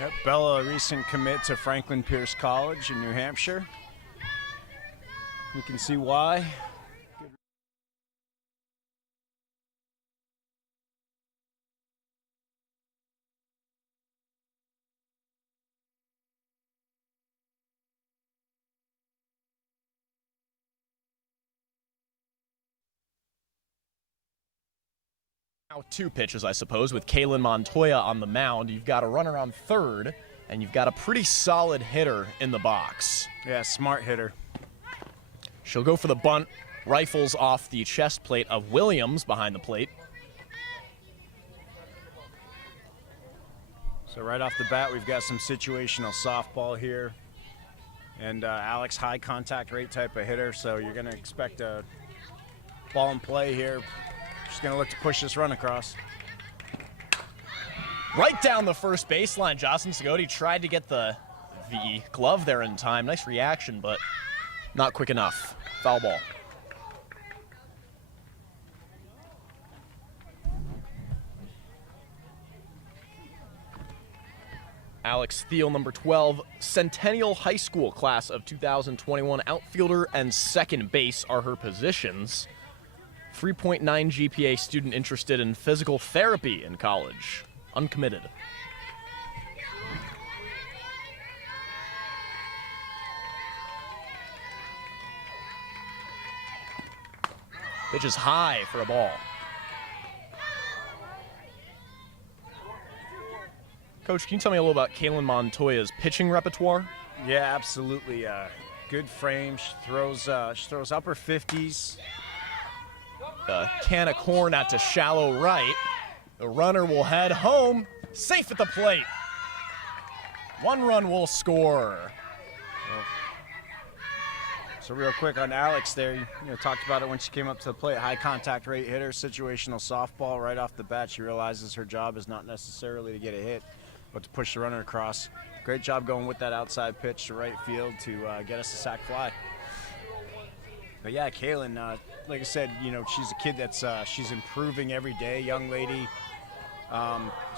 Yep, Bella, a recent commit to Franklin Pierce College in New Hampshire. You can see why. Now 2 pitches, I suppose, with Kaylin Montoya on the mound. You've got a runner on third, and you've got a pretty solid hitter in the box. Yeah, smart hitter. She'll go for the bunt, rifles off the chest plate of Williams behind the plate. So right off the bat, we've got some situational softball here. And Alex, high contact rate type of hitter, so you're going to expect a ball in play here. She's going to look to push this run across. Right down the first baseline, Jocelyn Segodi tried to get the glove there in time. Nice reaction, but not quick enough. Foul ball. Alex Thiel, number 12, Centennial High School class of 2021. Outfielder and second base are her positions. 3.9 GPA student interested in physical therapy in college. Uncommitted. Pitch is high for a ball. Coach, can you tell me a little about Kaylin Montoya's pitching repertoire? Yeah, absolutely. Good frame. She throws upper 50s. The can of corn out to shallow right. The runner will head home, safe at the plate. 1 run will score. So real quick on Alex there, you talked about it when she came up to the plate. High contact rate hitter, situational softball. Right off the bat, she realizes her job is not necessarily to get a hit, but to push the runner across. Great job going with that outside pitch to right field to get us a sac fly. But yeah, Kaylin, like I said, she's a kid that's she's improving every day, young lady.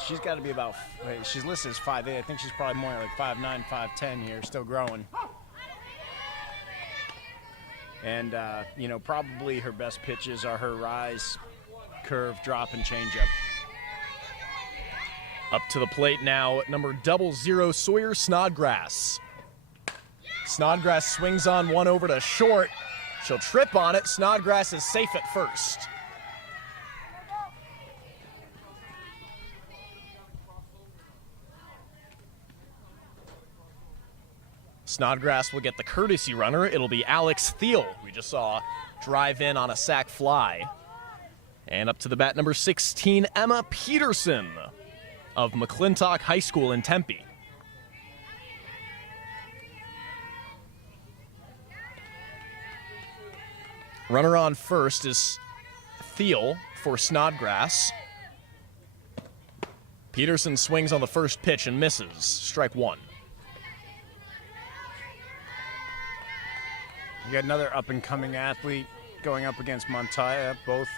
She's got to be about, she's listed as 5'8". I think she's probably more like 5'9", 5'10" here, still growing. And, probably her best pitches are her rise, curve, drop, and changeup. Up to the plate now, number 00, Sawyer Snodgrass. Snodgrass swings on one over to short. She'll trip on it. Snodgrass is safe at first. Snodgrass will get the courtesy runner. It'll be Alex Thiel, we just saw drive in on a sac fly. And up to the bat, number 16, Emma Peterson of McClintock High School in Tempe. Runner on first is Thiel for Snodgrass. Peterson swings on the first pitch and misses. Strike 1. You got another up-and-coming athlete going up against Montoya. Both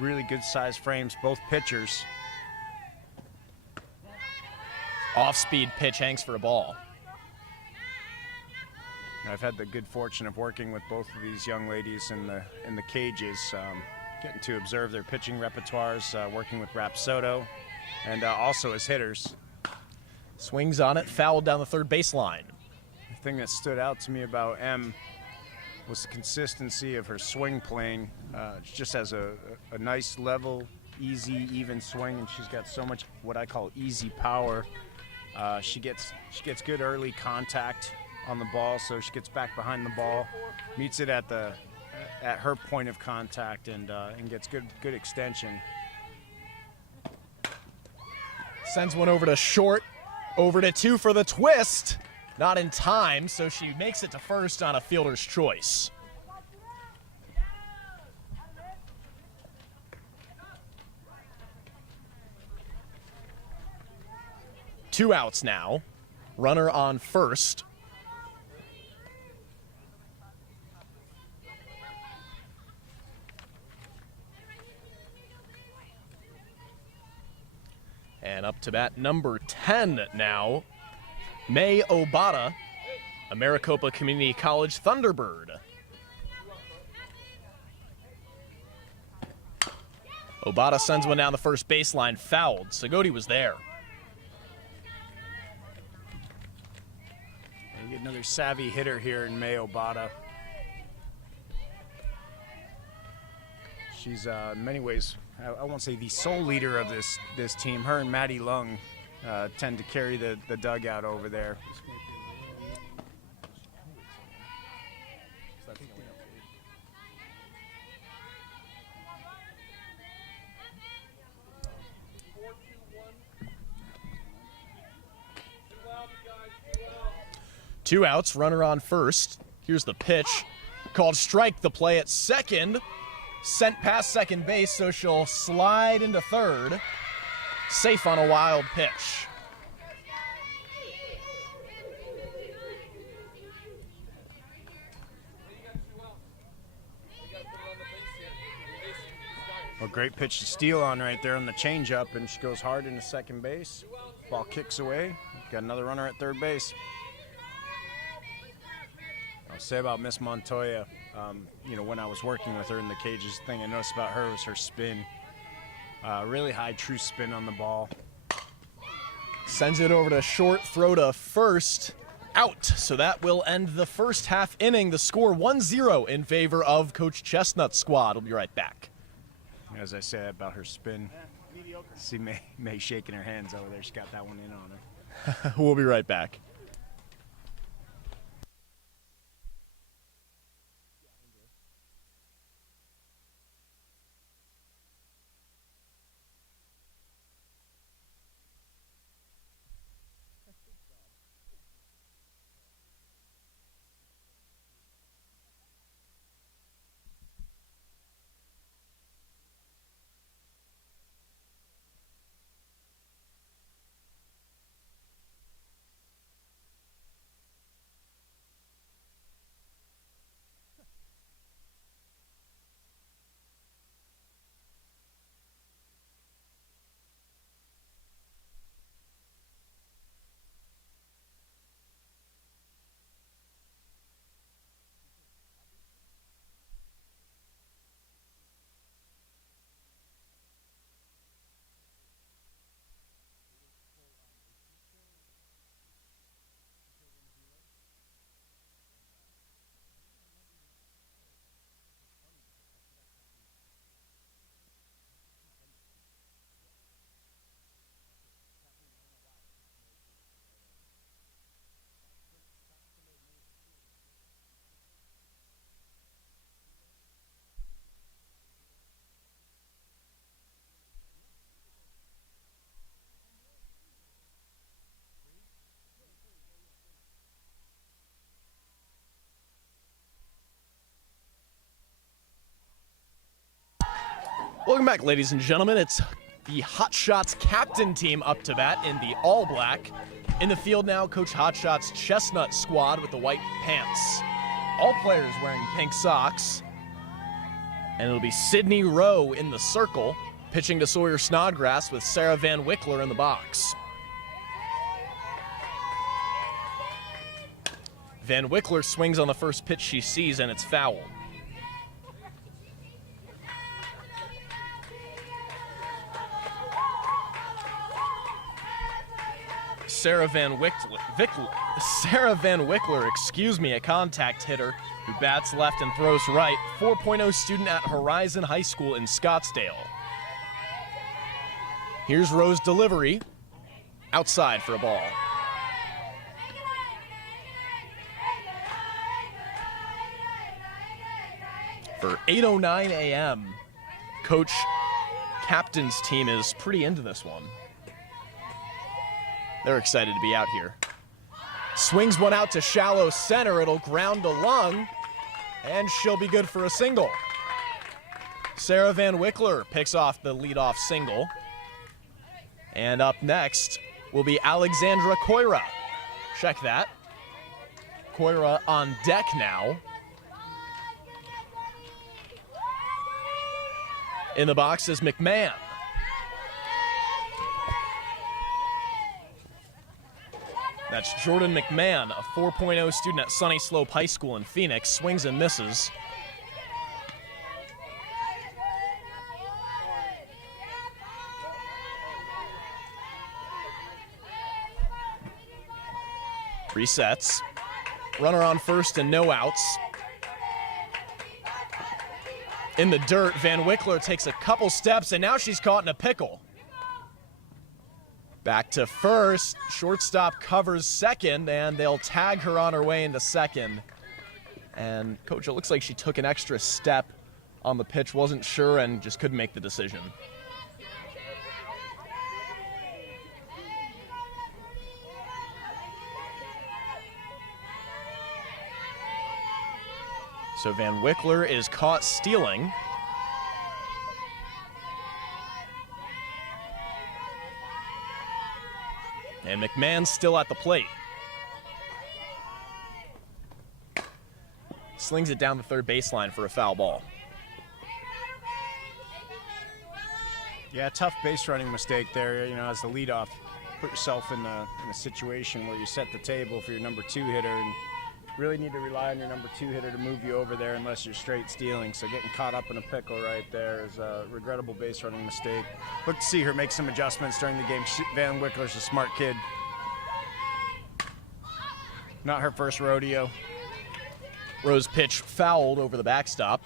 really good-sized frames, both pitchers. Off-speed pitch hangs for a ball. I've had the good fortune of working with both of these young ladies in the cages, getting to observe their pitching repertoires, working with Rapsodo, and also as hitters. Swings on it, fouled down the third baseline. The thing that stood out to me about Em was the consistency of her swing playing. She just has a nice, level, easy, even swing, and she's got so much what I call easy power. She gets good early contact on the ball, so she gets back behind the ball, meets it at her point of contact, and gets good extension. Sends one over to short, over to 2 for the twist. Not in time, so she makes it to first on a fielder's choice. Two outs now. Runner on first. And up to bat number 10 now, May Obata, a Maricopa Community College Thunderbird. Obata sends one down the first baseline, fouled. Segodi was there. You get another savvy hitter here in May Obata. She's in many ways, I won't say the sole leader of this team. Her and Maddie Lung tend to carry the dugout over there. Two outs, runner on first. Here's the pitch. Called strike, the play at second. Sent past second base, so she'll slide into third. Safe on a wild pitch. A great pitch to steal on right there on the changeup, and she goes hard into second base. Ball kicks away. Got another runner at third base. I'll say about Miss Montoya, when I was working with her in the cages, the thing I noticed about her was her spin. Really high true spin on the ball. Sends it over to short, throw to first, out. So that will end the first half inning. The score 1-0 in favor of Coach Chestnut's squad. We'll be right back. As I said about her spin, see May shaking her hands over there. She got that one in on her. We'll be right back. Welcome back, ladies and gentlemen. It's the Hotshots captain team up to bat in the all-black. In the field now, Coach Hotshots Chestnut squad with the white pants. All players wearing pink socks. And it'll be Sydney Rowe in the circle, pitching to Sawyer Snodgrass with Sarah Van Wickler in the box. Van Wickler swings on the first pitch she sees, and it's foul. Sarah Van Wickler, a contact hitter who bats left and throws right, 4.0 student at Horizon High School in Scottsdale. Here's Rowe's delivery, outside for a ball. For 8:09 a.m., Coach Captain's team is pretty into this one. They're excited to be out here. Swings one out to shallow center. It'll ground to Lung, and she'll be good for a single. Sarah Van Wickler picks off the leadoff single. And up next will be Alexandra Coira. Check that. Coira on deck now. In the box is McMahon. That's Jordan McMahon, a 4.0 student at Sunny Slope High School in Phoenix, swings and misses. Resets. Runner on first and no outs. In the dirt, Van Wickler takes a couple steps, and now she's caught in a pickle. Back to first. Shortstop covers second, and they'll tag her on her way into second. And, Coach, it looks like she took an extra step on the pitch, wasn't sure, and just couldn't make the decision. So Van Wickler is caught stealing. And McMahon's still at the plate. Slings it down the third baseline for a foul ball. Yeah, tough base running mistake there, as the leadoff. Put yourself in a situation where you set the table for your number 2 hitter and really need to rely on your number 2 hitter to move you over there unless you're straight stealing. So getting caught up in a pickle right there is a regrettable base running mistake. Look to see her make some adjustments during the game. Van Wickler's a smart kid. Not her first rodeo. Rose pitch fouled over the backstop.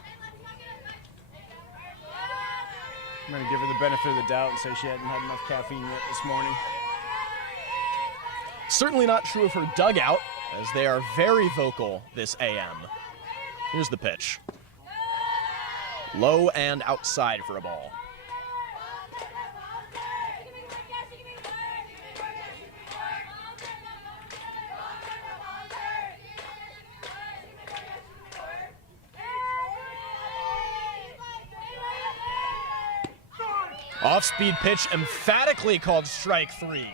I'm going to give her the benefit of the doubt and say she hadn't had enough caffeine yet this morning. Certainly not true of her dugout, as they are very vocal this AM. Here's the pitch. Low and outside for a ball. Off-speed pitch emphatically called strike 3.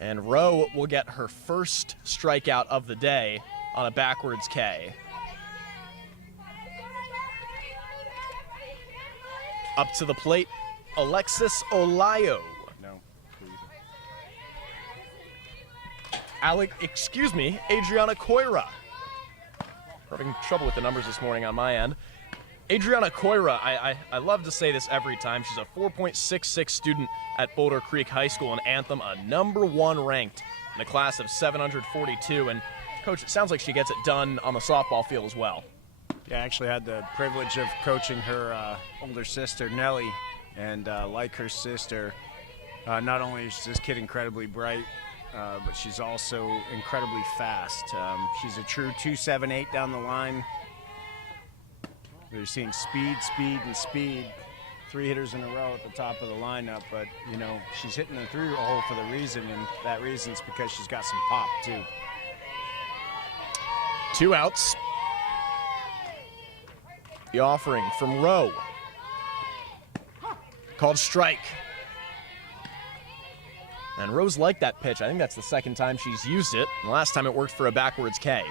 And Rowe will get her first strikeout of the day on a backwards K. Up to the plate, Alexis Olayo. No. Adriana Coira. Having trouble with the numbers this morning on my end. Adriana Coira, I love to say this every time. She's a 4.66 student at Boulder Creek High School in Anthem, a number 1 ranked in the class of 742. And, Coach, it sounds like she gets it done on the softball field as well. Yeah, I actually had the privilege of coaching her older sister, Nellie. And like her sister, not only is this kid incredibly bright, but she's also incredibly fast. She's a true 2.78 down the line. You're seeing speed, and speed. 3 hitters in a row at the top of the lineup, but, she's hitting the through hole for the reason, and that reason's because she's got some pop, too. 2 outs. The offering from Rowe. Called strike. And Rowe's liked that pitch. I think that's the second time she's used it. And last time it worked for a backwards K.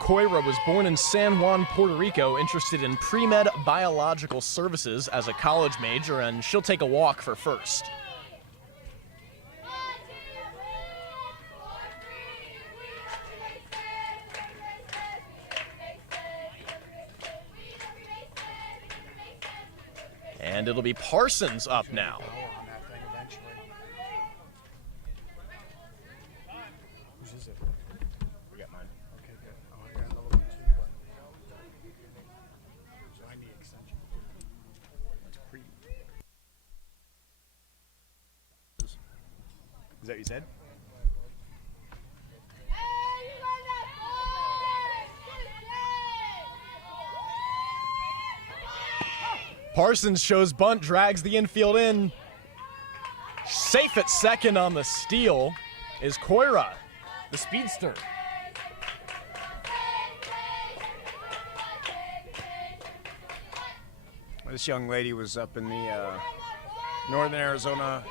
Coira was born in San Juan, Puerto Rico, interested in pre-med biological services as a college major, and she'll take a walk for first. And it'll be Parsons up now. Is that what you said? Parsons shows bunt, drags the infield in. Safe at second on the steal is Koira, the speedster. This young lady was up in the Northern Arizona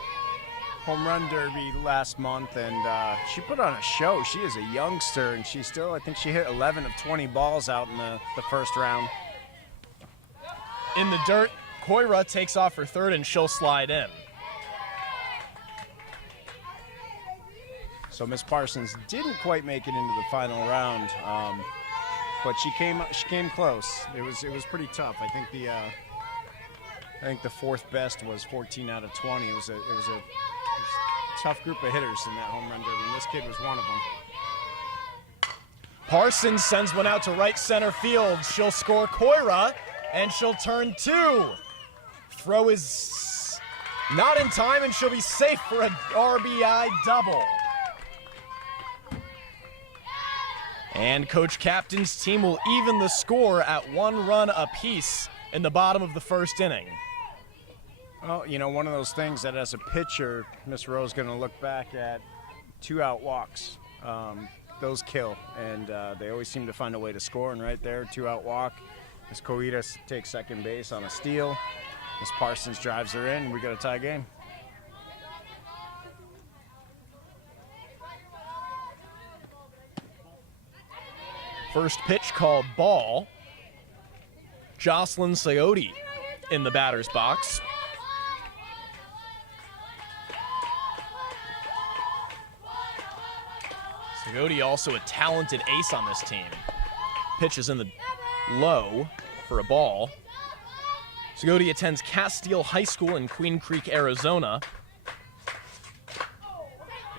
Home Run Derby last month, and she put on a show. She is a youngster, and she still, I think she hit 11 of 20 balls out in the first round. In the dirt, Koira takes off her third, and she'll slide in. So Miss Parsons didn't quite make it into the final round, but she came close. It was pretty tough. I think the fourth best was 14 out of 20. It was a tough group of hitters in that home run derby, and this kid was one of them. Parsons sends one out to right center field. She'll score Koira, and she'll turn two. Throw is not in time, and she'll be safe for a RBI double. And Coach Captain's team will even the score at 1 run apiece in the bottom of the first inning. Well, you know, one of those things that as a pitcher, Miss Rowe's going to look back at 2-out walks. Those kill, and they always seem to find a way to score. And right there, 2-out walk. Miss Koita takes second base on a steal. Miss Parsons drives her in, and we got a tie game. First pitch called ball. Jocelyn Coyote in the batter's box. Coyote also a talented ace on this team. Pitch is in the low for a ball. Coyote attends Castile High School in Queen Creek, Arizona.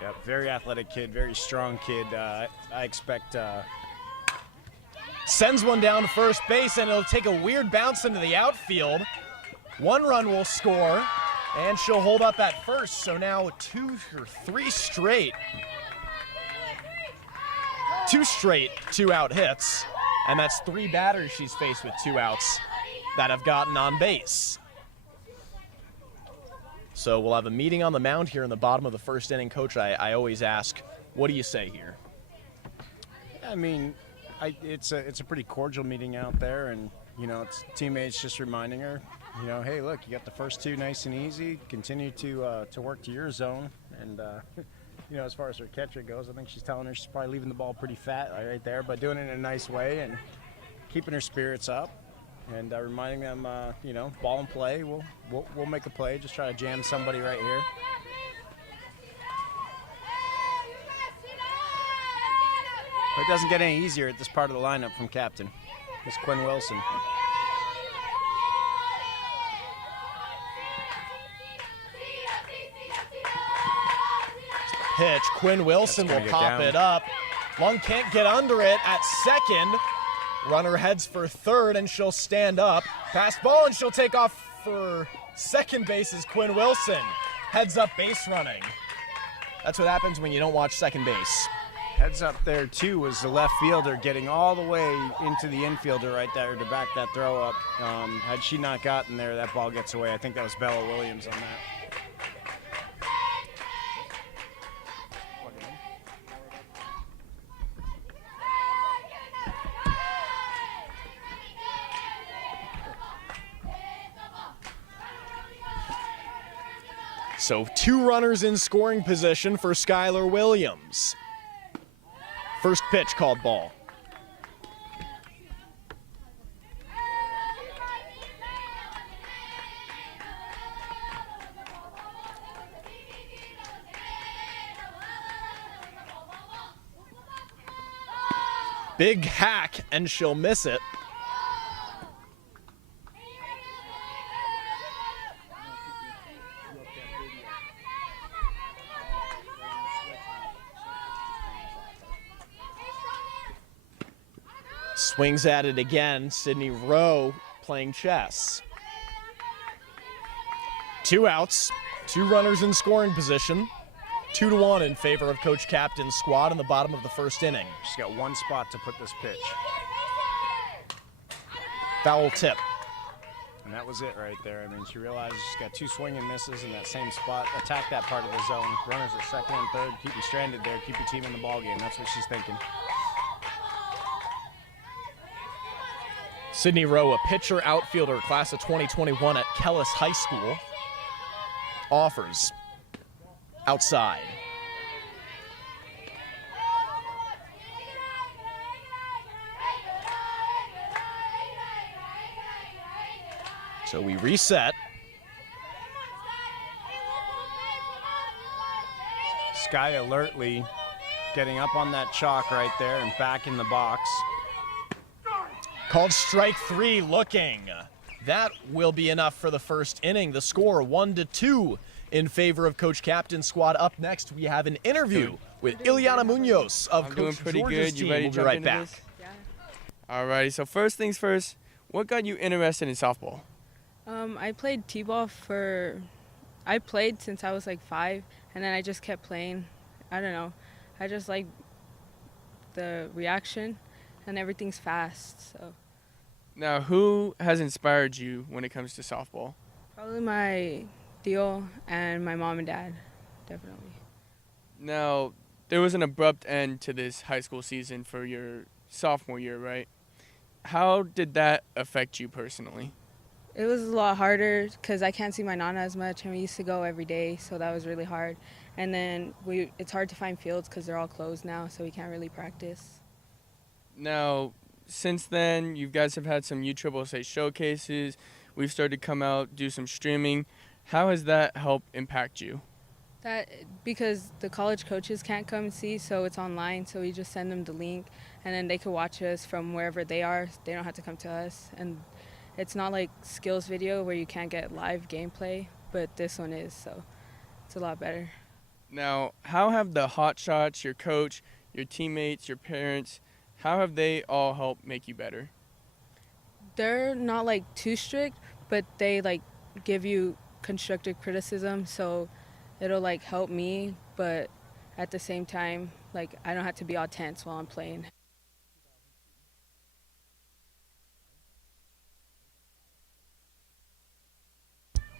Yeah, very athletic kid, very strong kid. I expect... Sends one down to first base, and it'll take a weird bounce into the outfield. 1 run will score, and she'll hold up at first. So now 2 straight 2-out hits, and that's 3 batters she's faced with 2 outs that have gotten on base. So we'll have a meeting on the mound here in the bottom of the first inning. Coach, I always ask, what do you say here? I mean, it's a pretty cordial meeting out there, and you know, it's teammates just reminding her, you know, hey, look, you got the first 2 nice and easy. Continue to work to your zone, and you know, as far as her catcher goes, I think she's telling her she's probably leaving the ball pretty fat right there, but doing it in a nice way and keeping her spirits up, and reminding them, you know, ball and play. We'll make a play. Just try to jam somebody right here. But it doesn't get any easier at this part of the lineup from captain, Miss Quinn Wilson. Pitch, Quinn Wilson will pop it up. Lung can't get under it at second. Runner heads for third, and she'll stand up. Pass ball, and she'll take off for second base as Quinn Wilson heads up base running. That's what happens when you don't watch second base. Heads up there, too, was the left fielder getting all the way into the infielder right there to back that throw up. Had she not gotten there, that ball gets away. I think that was Bella Williams on that. So 2 runners in scoring position for Skyler Williams. First pitch called ball. Big hack, and she'll miss it. Swings at it again. Sydney Rowe playing chess. 2 outs, 2 runners in scoring position. 2-1 in favor of Coach Captain's squad in the bottom of the first inning. She's got 1 spot to put this pitch. Foul tip. And that was it right there. I mean, she realized she's got 2 swing and misses in that same spot. Attack that part of the zone. Runners at second and third. Keep you stranded there. Keep your team in the ballgame. That's what she's thinking. Sydney Rowe, a pitcher outfielder, class of 2021 at Kellis High School, offers outside. So we reset. Sky alertly getting up on that chalk right there and back in the box. Called strike 3, looking. That will be enough for the first inning. The score 1-2 in favor of Coach Captain's squad. Up next, we have an interview with Ilyana Munoz of Coach Doing pretty George's good. team. You ready We'll to be jump right into back. this? Yeah. Alrighty, so first things first, what got you interested in softball? I played t-ball since I was like 5, and then I just kept playing. I don't know. I just like the reaction, and everything's fast. So Now, who has inspired you when it comes to softball? probably my tío and my mom and dad, definitely. Now, there was an abrupt end to this high school season for your sophomore year, right? How did that affect you personally? It was a lot harder because I can't see my nana as much, and we used to go every day, so that was really hard. And then it's hard to find fields because they're all closed now, so we can't really practice. Now, since then, you guys have had some USSSA showcases. We've started to come out, do some streaming. How has that helped impact you? That because the college coaches can't come see, so it's online, so we just send them the link, and then they can watch us from wherever they are. They don't have to come to us. And it's not like skills video where you can't get live gameplay, but this one is, so it's a lot better. Now, how have the Hotshots, your coach, your teammates, your parents, how have they all helped make you better? They're not like too strict, but they like give you constructive criticism, so it'll like help me, but at the same time, like I don't have to be all tense while I'm playing.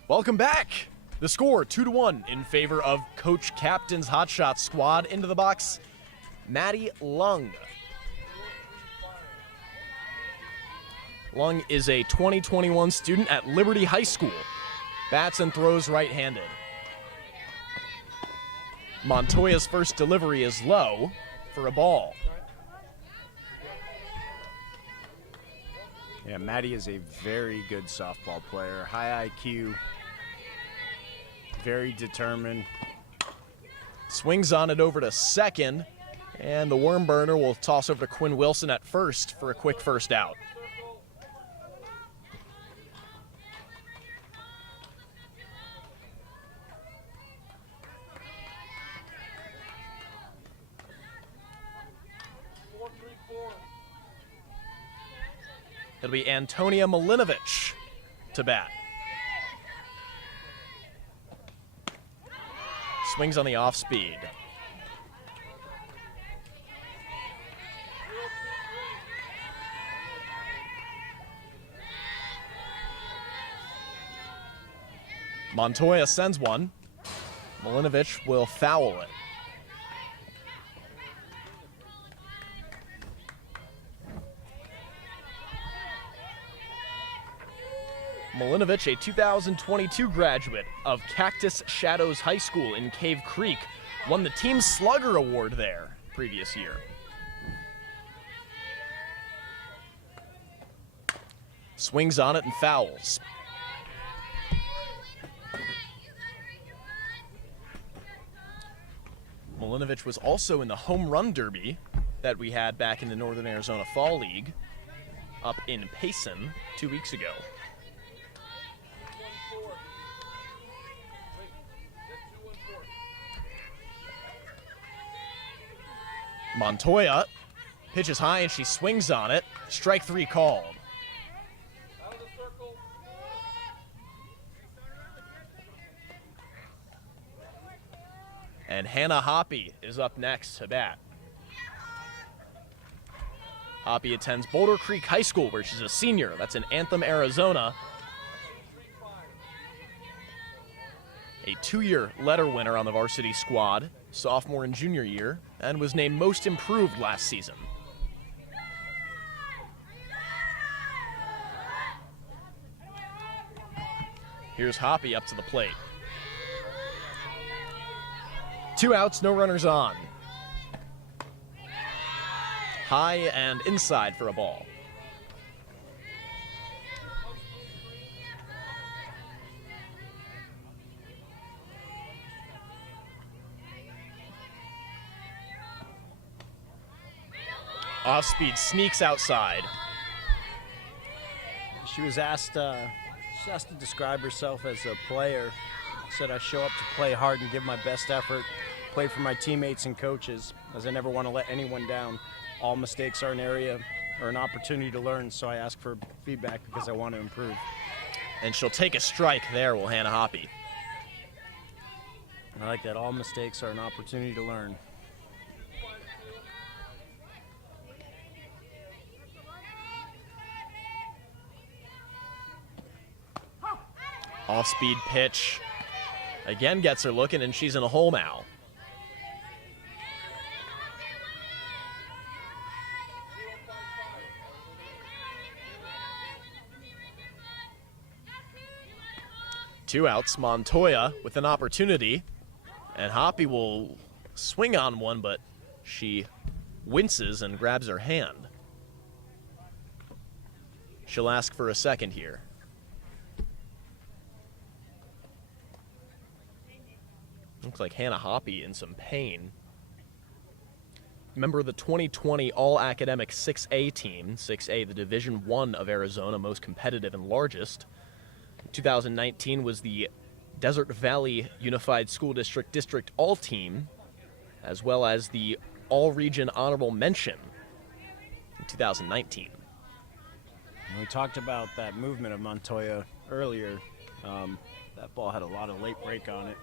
Welcome back. The score 2-1 in favor of Coach Captain's Hotshots squad. Into the box, Maddie Lung. Lung is a 2021 student at Liberty High School. Bats and throws right-handed. Montoya's first delivery is low for a ball. Yeah, Maddie is a very good softball player. High IQ, very determined. Swings on it over to second, and the worm burner will toss over to Quinn Wilson at first for a quick first out. It'll be Antonia Milinovich to bat. Swings on the off speed. Montoya sends one. Milinovich will foul it. Milinovich, a 2022 graduate of Cactus Shadows High School in Cave Creek, won the Team Slugger Award there previous year. Swings on it and fouls. Milinovich was also in the home run derby that we had back in the Northern Arizona Fall League up in Payson 2 weeks ago. Montoya pitches high and she swings on it. Strike 3 called. And Hannah Hoppy is up next to bat. Hoppy attends Boulder Creek High School, where she's a senior. That's in Anthem, Arizona. a 2-year letter winner on the varsity squad, sophomore and junior year, and was named most improved last season. Here's Hoppy up to the plate. 2 outs, no runners on. High and inside for a ball. Off speed, sneaks outside. She was asked to describe herself as a player. Said, I show up to play hard and give my best effort, play for my teammates and coaches, as I never want to let anyone down. All mistakes are an area or an opportunity to learn, so I ask for feedback because I want to improve. And she'll take a strike there, will Hannah Hoppy. I like that. All mistakes are an opportunity to learn. Off-speed pitch. Again gets her looking, and she's in a hole now. Two outs, Montoya with an opportunity. And Hoppy will swing on one, but she winces and grabs her hand. She'll ask for a second here. Looks like Hannah Hoppy in some pain. Member of the 2020 All-Academic 6A team. 6A, the Division I of Arizona, most competitive and largest. 2019 was the Desert Valley Unified School District District All-Team, as well as the All-Region Honorable Mention in 2019. We talked about that movement of Montoya earlier. That ball had a lot of late break on it.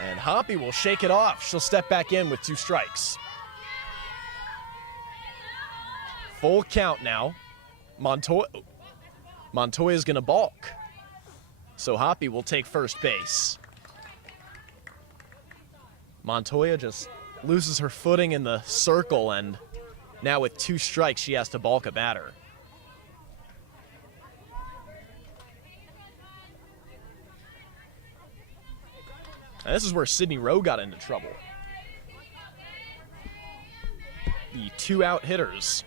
And Hoppy will shake it off. She'll step back in with 2 strikes. Full count now. Montoya's going to balk. So Hoppy will take first base. Montoya just loses her footing in the circle, and now with 2 strikes, she has to balk a batter. And this is where Sydney Rowe got into trouble. The 2-out hitters.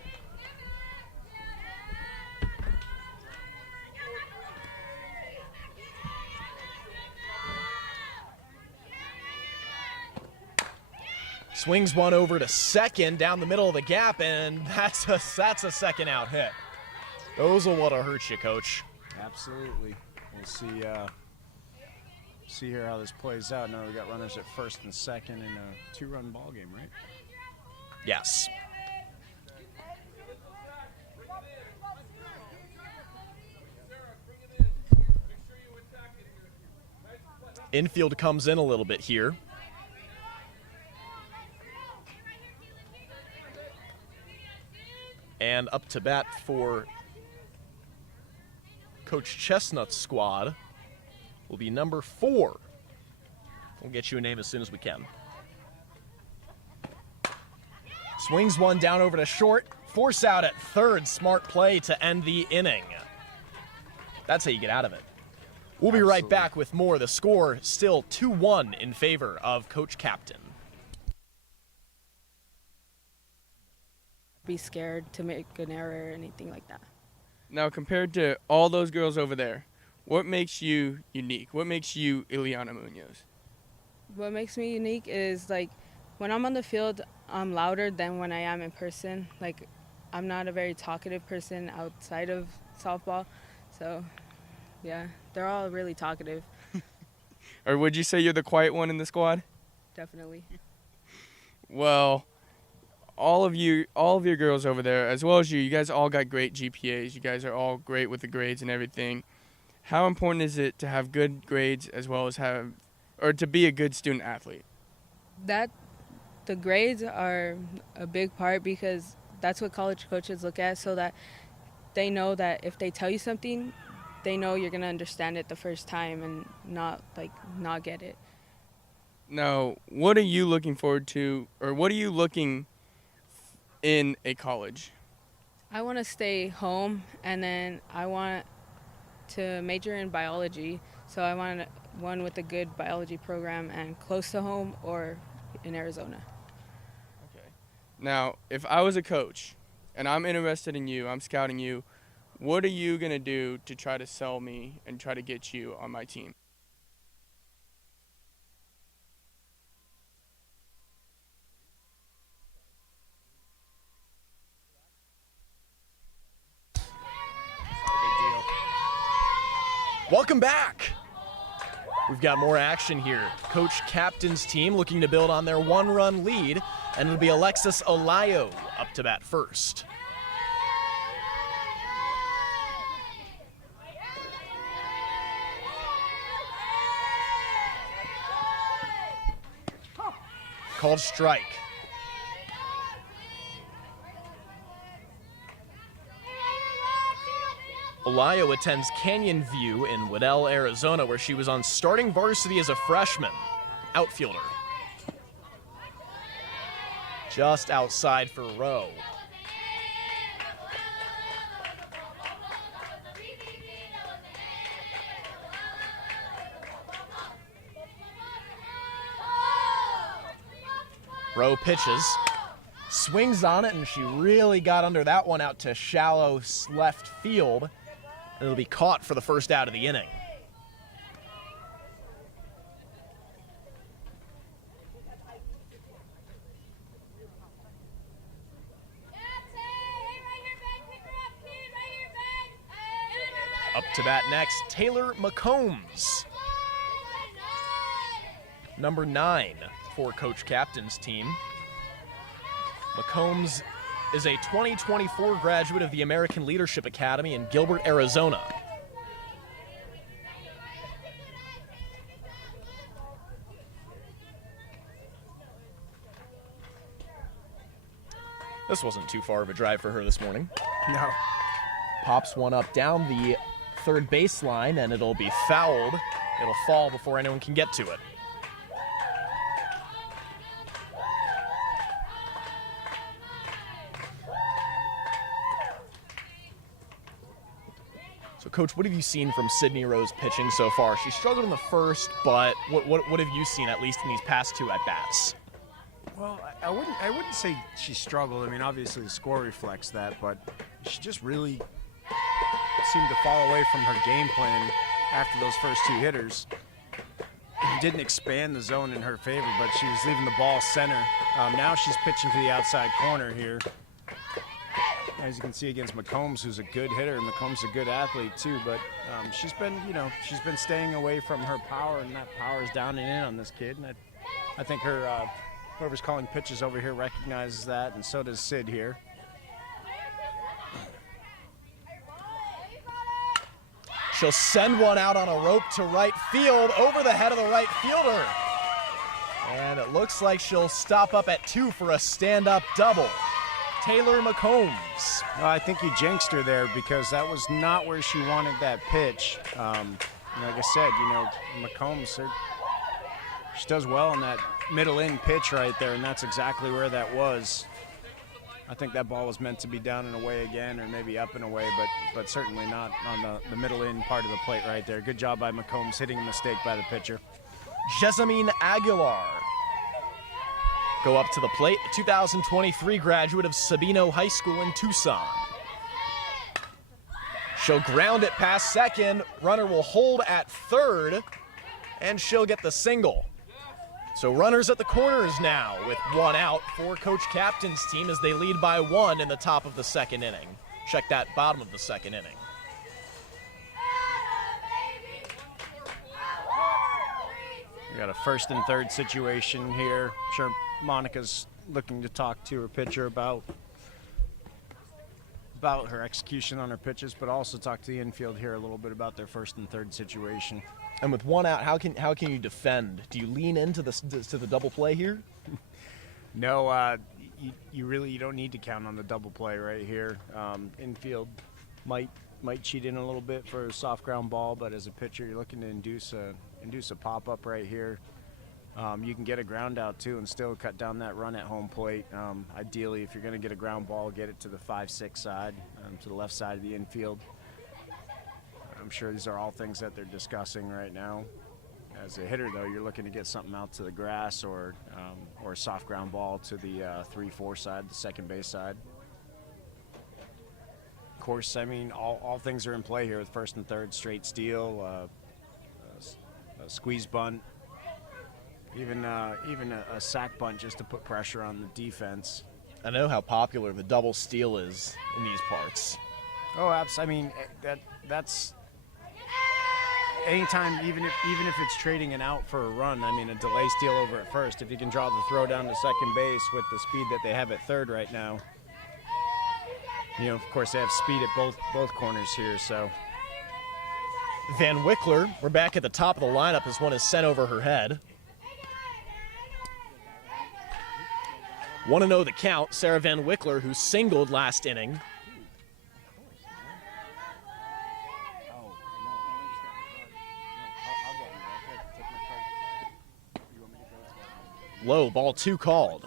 Swings one over to second down the middle of the gap, and that's a second out hit. Those are what'll hurt you, Coach. Absolutely. We'll see here how this plays out. Now we got runners at first and second in a 2-run ball game, right? Yes. Infield comes in a little bit here. And up to bat for Coach Chestnut's squad will be number 4. We'll get you a name as soon as we can. Swings one down over to short. Force out at third. Smart play to end the inning. That's how you get out of it. We'll be right back with more. The score still 2-1 in favor of Coach Captain. Be scared to make an error or anything like that. Now, compared to all those girls over there, what makes you unique? What makes you Ilyana Munoz? What makes me unique is, like, when I'm on the field, I'm louder than when I am in person. Like, I'm not a very talkative person outside of softball. So, yeah, they're all really talkative. Or would you say you're the quiet one in the squad? Definitely. Well, all of your girls over there, as well as you guys all got great GPAs. You guys are all great with the grades and everything. How important is it to have good grades as well as to be a good student athlete? The grades are a big part because that's what college coaches look at, so that they know that if they tell you something, they know you're going to understand it the first time and not get it. Now, what are you looking forward to, or what are you looking in a college? I want to stay home, and then I want to major in biology. So I want one with a good biology program and close to home or in Arizona. Okay. Now, if I was a coach and I'm interested in you, I'm scouting you, what are you going to do to try to sell me and try to get you on my team? Welcome back. We've got more action here. Coach Captain's team looking to build on their one-run lead, and it'll be Alexis Olayo up to bat first. Called strike. Olayo attends Canyon View in Waddell, Arizona, where she was on starting varsity as a freshman. Outfielder. Just outside for Rowe. Rowe pitches. Swings on it, and she really got under that one out to shallow left field. It'll be caught for the first out of the inning. Up to bat next, Taylor Mccombs. Number 9 for Coach Captain's team. Mccombs is a 2024 graduate of the American Leadership Academy in Gilbert, Arizona. This wasn't too far of a drive for her this morning. No. Pops one up down the third baseline, and it'll be fouled. It'll fall before anyone can get to it. So, Coach, what have you seen from Sydney Rowe's pitching so far? She struggled in the first, but what have you seen, at least in these past 2 at-bats? Well, I wouldn't say she struggled. I mean, obviously the score reflects that, but she just really seemed to fall away from her game plan after those first 2 hitters. Didn't expand the zone in her favor, but she was leaving the ball center. Now she's pitching to the outside corner here. As you can see against Mccombs, who's a good hitter. Mccombs is a good athlete too, but she's been staying away from her power, and that power is down and in on this kid. And I think her whoever's calling pitches over here recognizes that, and so does Sid here. She'll send one out on a rope to right field, over the head of the right fielder. And it looks like she'll stop up at 2 for a stand-up double. Taylor Mccombs. Well, I think you jinxed her there because that was not where she wanted that pitch. Like I said, Mccombs, she does well on that middle-in pitch right there, and that's exactly where that was. I think that ball was meant to be down and away again, or maybe up and away, but certainly not on the middle-in part of the plate right there. Good job by Mccombs, hitting a mistake by the pitcher. Jessamine Aguilar. Go up to the plate, the 2023 graduate of Sabino High School in Tucson. She'll ground it past second. Runner will hold at third, and she'll get the single. So runners at the corners now with 1 out for Coach Captain's team as they lead by 1 in the top of the second inning. Check that bottom of the second inning. We got a first and third situation here. I'm sure Monica's looking to talk to her pitcher about her execution on her pitches, but also talk to the infield here a little bit about their first and third situation. And with 1 out, how can you defend? Do you lean into the double play here? No, you don't need to count on the double play right here. Infield might cheat in a little bit for a soft ground ball, but as a pitcher, you're looking to induce a pop-up right here. You can get a ground out too and still cut down that run at home plate. Ideally, if you're going to get a ground ball, get it to the 5-6 side, to the left side of the infield. I'm sure these are all things that they're discussing right now. As a hitter, though, you're looking to get something out to the grass or a soft ground ball to the 3-4 side, the second base side. Of course, I mean, all things are in play here with first and third, straight steal, a squeeze bunt, even a sack bunt just to put pressure on the defense. I know how popular the double steal is in these parts. Oh, absolutely. I mean, that's anytime, even if it's trading an out for a run. I mean, a delay steal over at first. If you can draw the throw down to second base with the speed that they have at third right now. You know, of course, they have speed at both corners here, so. Van Wickler, we're back at the top of the lineup as one is sent over her head. 1-0 the count. Sarah Van Wickler, who singled last inning. Low, ball 2 called.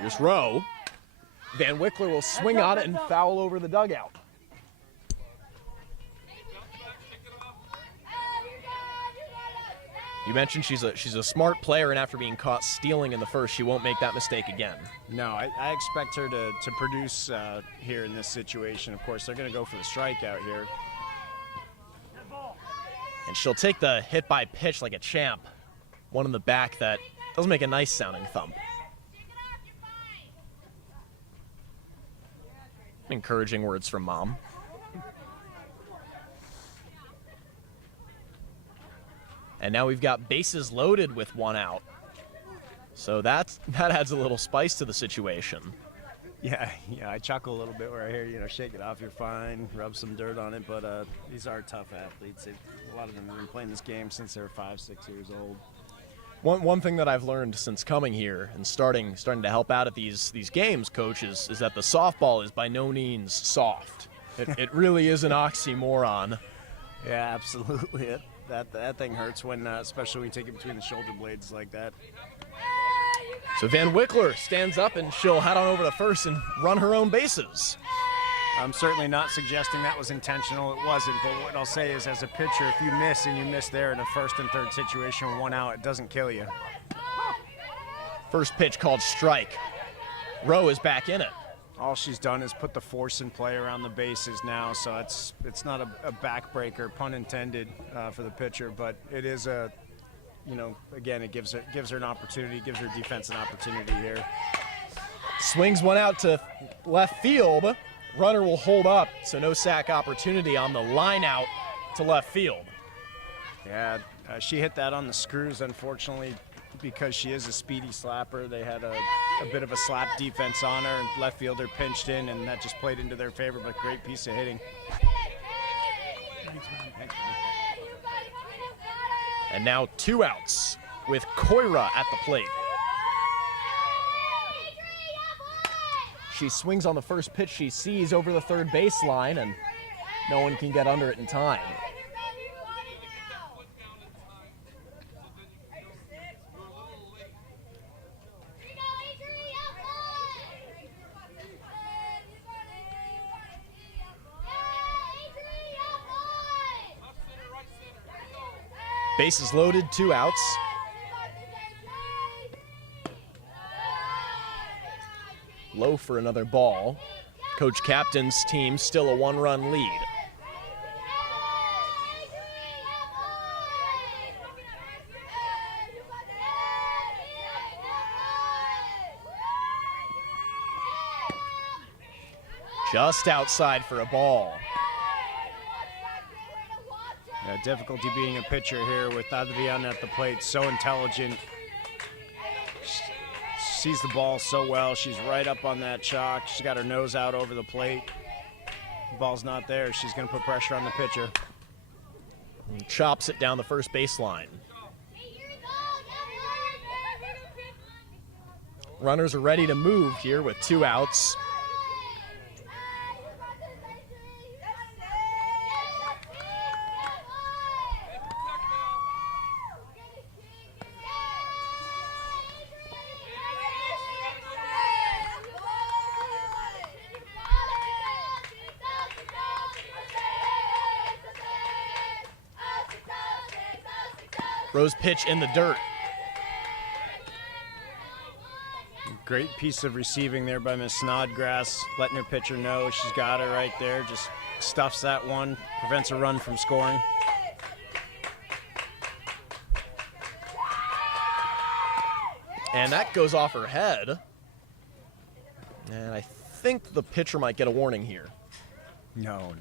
Here's Rowe. Van Wickler will swing on it and foul over the dugout. You mentioned she's a smart player, and after being caught stealing in the first, she won't make that mistake again. No, I expect her to produce here in this situation. Of course, they're going to go for the strikeout here. And she'll take the hit by pitch like a champ. One in the back that does make a nice sounding thump. Encouraging words from Mom. And now we've got bases loaded with 1 out. So that adds a little spice to the situation. Yeah, I chuckle a little bit where I hear, shake it off, you're fine, rub some dirt on it, but these are tough athletes. A lot of them have been playing this game since they were 5-6 years old. One thing that I've learned since coming here and starting to help out at these games, Coach, is that the softball is by no means soft. It really is an oxymoron. Yeah, absolutely. That thing hurts when, especially when you take it between the shoulder blades like that. So Van Wickler stands up and she'll head on over to first and run her own bases. I'm certainly not suggesting that was intentional. It wasn't, but what I'll say is, as a pitcher, if you miss and you miss there in a first and third situation with 1 out, it doesn't kill you. First pitch called strike. Rowe is back in it. All she's done is put the force in play around the bases now, so it's not a backbreaker, pun intended, for the pitcher, but it is again, it gives her an opportunity, gives her defense an opportunity here. Swings 1 out to left field. Runner will hold up, so no sack opportunity on the line out to left field. Yeah, she hit that on the screws, unfortunately, because she is a speedy slapper. They had a bit of a slap defense on her, and left fielder pinched in, and that just played into their favor, but great piece of hitting. Thanks, man. And now 2 outs with Koira at the plate. She swings on the first pitch she sees over the third baseline, and no one can get under it in time. Bases loaded, 2 outs. Low for another ball. Coach Captain's team still a 1-run lead. Just outside for a ball. Yeah, difficulty being a pitcher here with Adriana at the plate. So intelligent. Sees the ball so well. She's right up on that chalk. She's got her nose out over the plate. ball's not there, she's going to put pressure on the pitcher. And chops it down the first baseline. Runners are ready to move here with 2 outs. Rose pitch in the dirt. Great piece of receiving there by Miss Snodgrass, letting her pitcher know she's got her right there. Just stuffs that one, prevents a run from scoring. And that goes off her head. And I think the pitcher might get a warning here. No.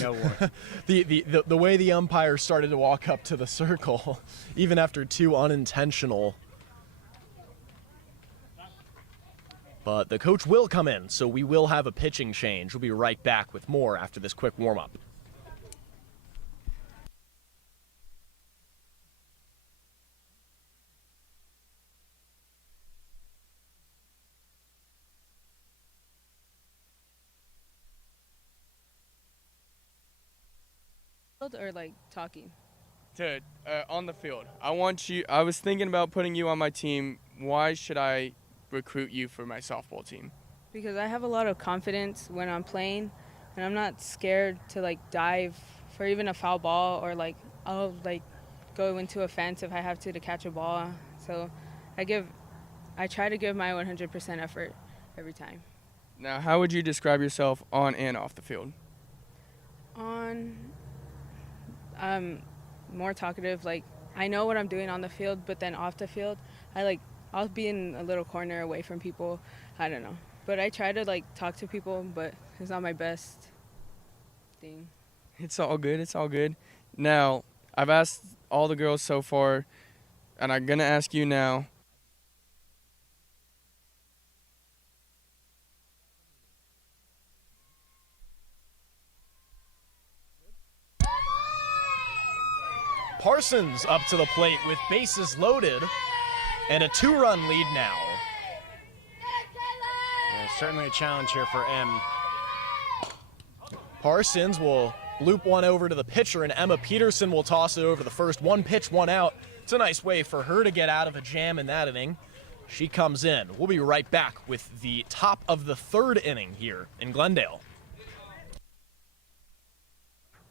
No one. The way the umpire started to walk up to the circle, even after 2 unintentional. But the coach will come in, so we will have a pitching change. We'll be right back with more after this quick warm-up. Or like talking? On the field. I was thinking about putting you on my team. Why should I recruit you for my softball team? Because I have a lot of confidence when I'm playing, and I'm not scared to like dive for even a foul ball, or like I'll like go into a fence if I have to catch a ball. So I try to give my 100% effort every time. Now, how would you describe yourself on and off the field? More talkative. Like, I know what I'm doing on the field, but then off the field, I'll be in a little corner away from people. I don't know. But I try to like talk to people, but it's not my best thing. It's all good. It's all good. Now, I've asked all the girls so far, and I'm going to ask you now. Parsons up to the plate with bases loaded and a 2-run lead now. Yeah, certainly a challenge here for M. Parsons will loop one over to the pitcher, and Emma Peterson will toss it over the first. 1 pitch, 1 out. It's a nice way for her to get out of a jam in that inning. She comes in. We'll be right back with the top of the 3rd inning here in Glendale.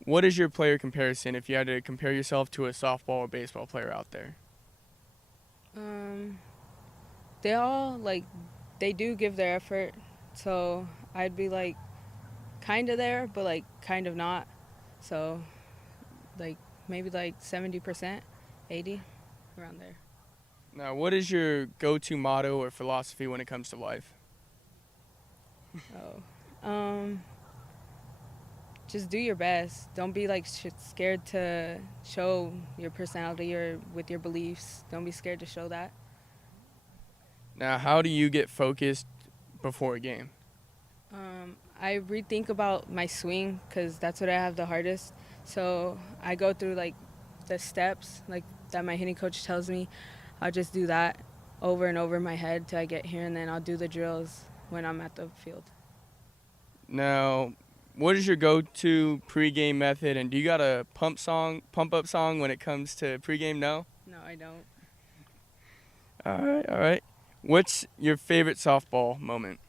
What is your player comparison if you had to compare yourself to a softball or baseball player out there? They all they do give their effort, so I'd be like kind of there, but like kind of not. So like maybe like 70%, 80, around there. Now, what is your go-to motto or philosophy when it comes to life? Just do your best. Don't be like scared to show your personality or with your beliefs. Don't be scared to show that. Now, how do you get focused before a game? I rethink about my swing because that's what I have the hardest. So I go through like the steps like that my hitting coach tells me. I'll just do that over and over in my head till I get here, and then I'll do the drills when I'm at the field. Now, what is your go-to pregame method, and do you got a pump-up song when it comes to pregame? No? No, I don't. All right. What's your favorite softball moment?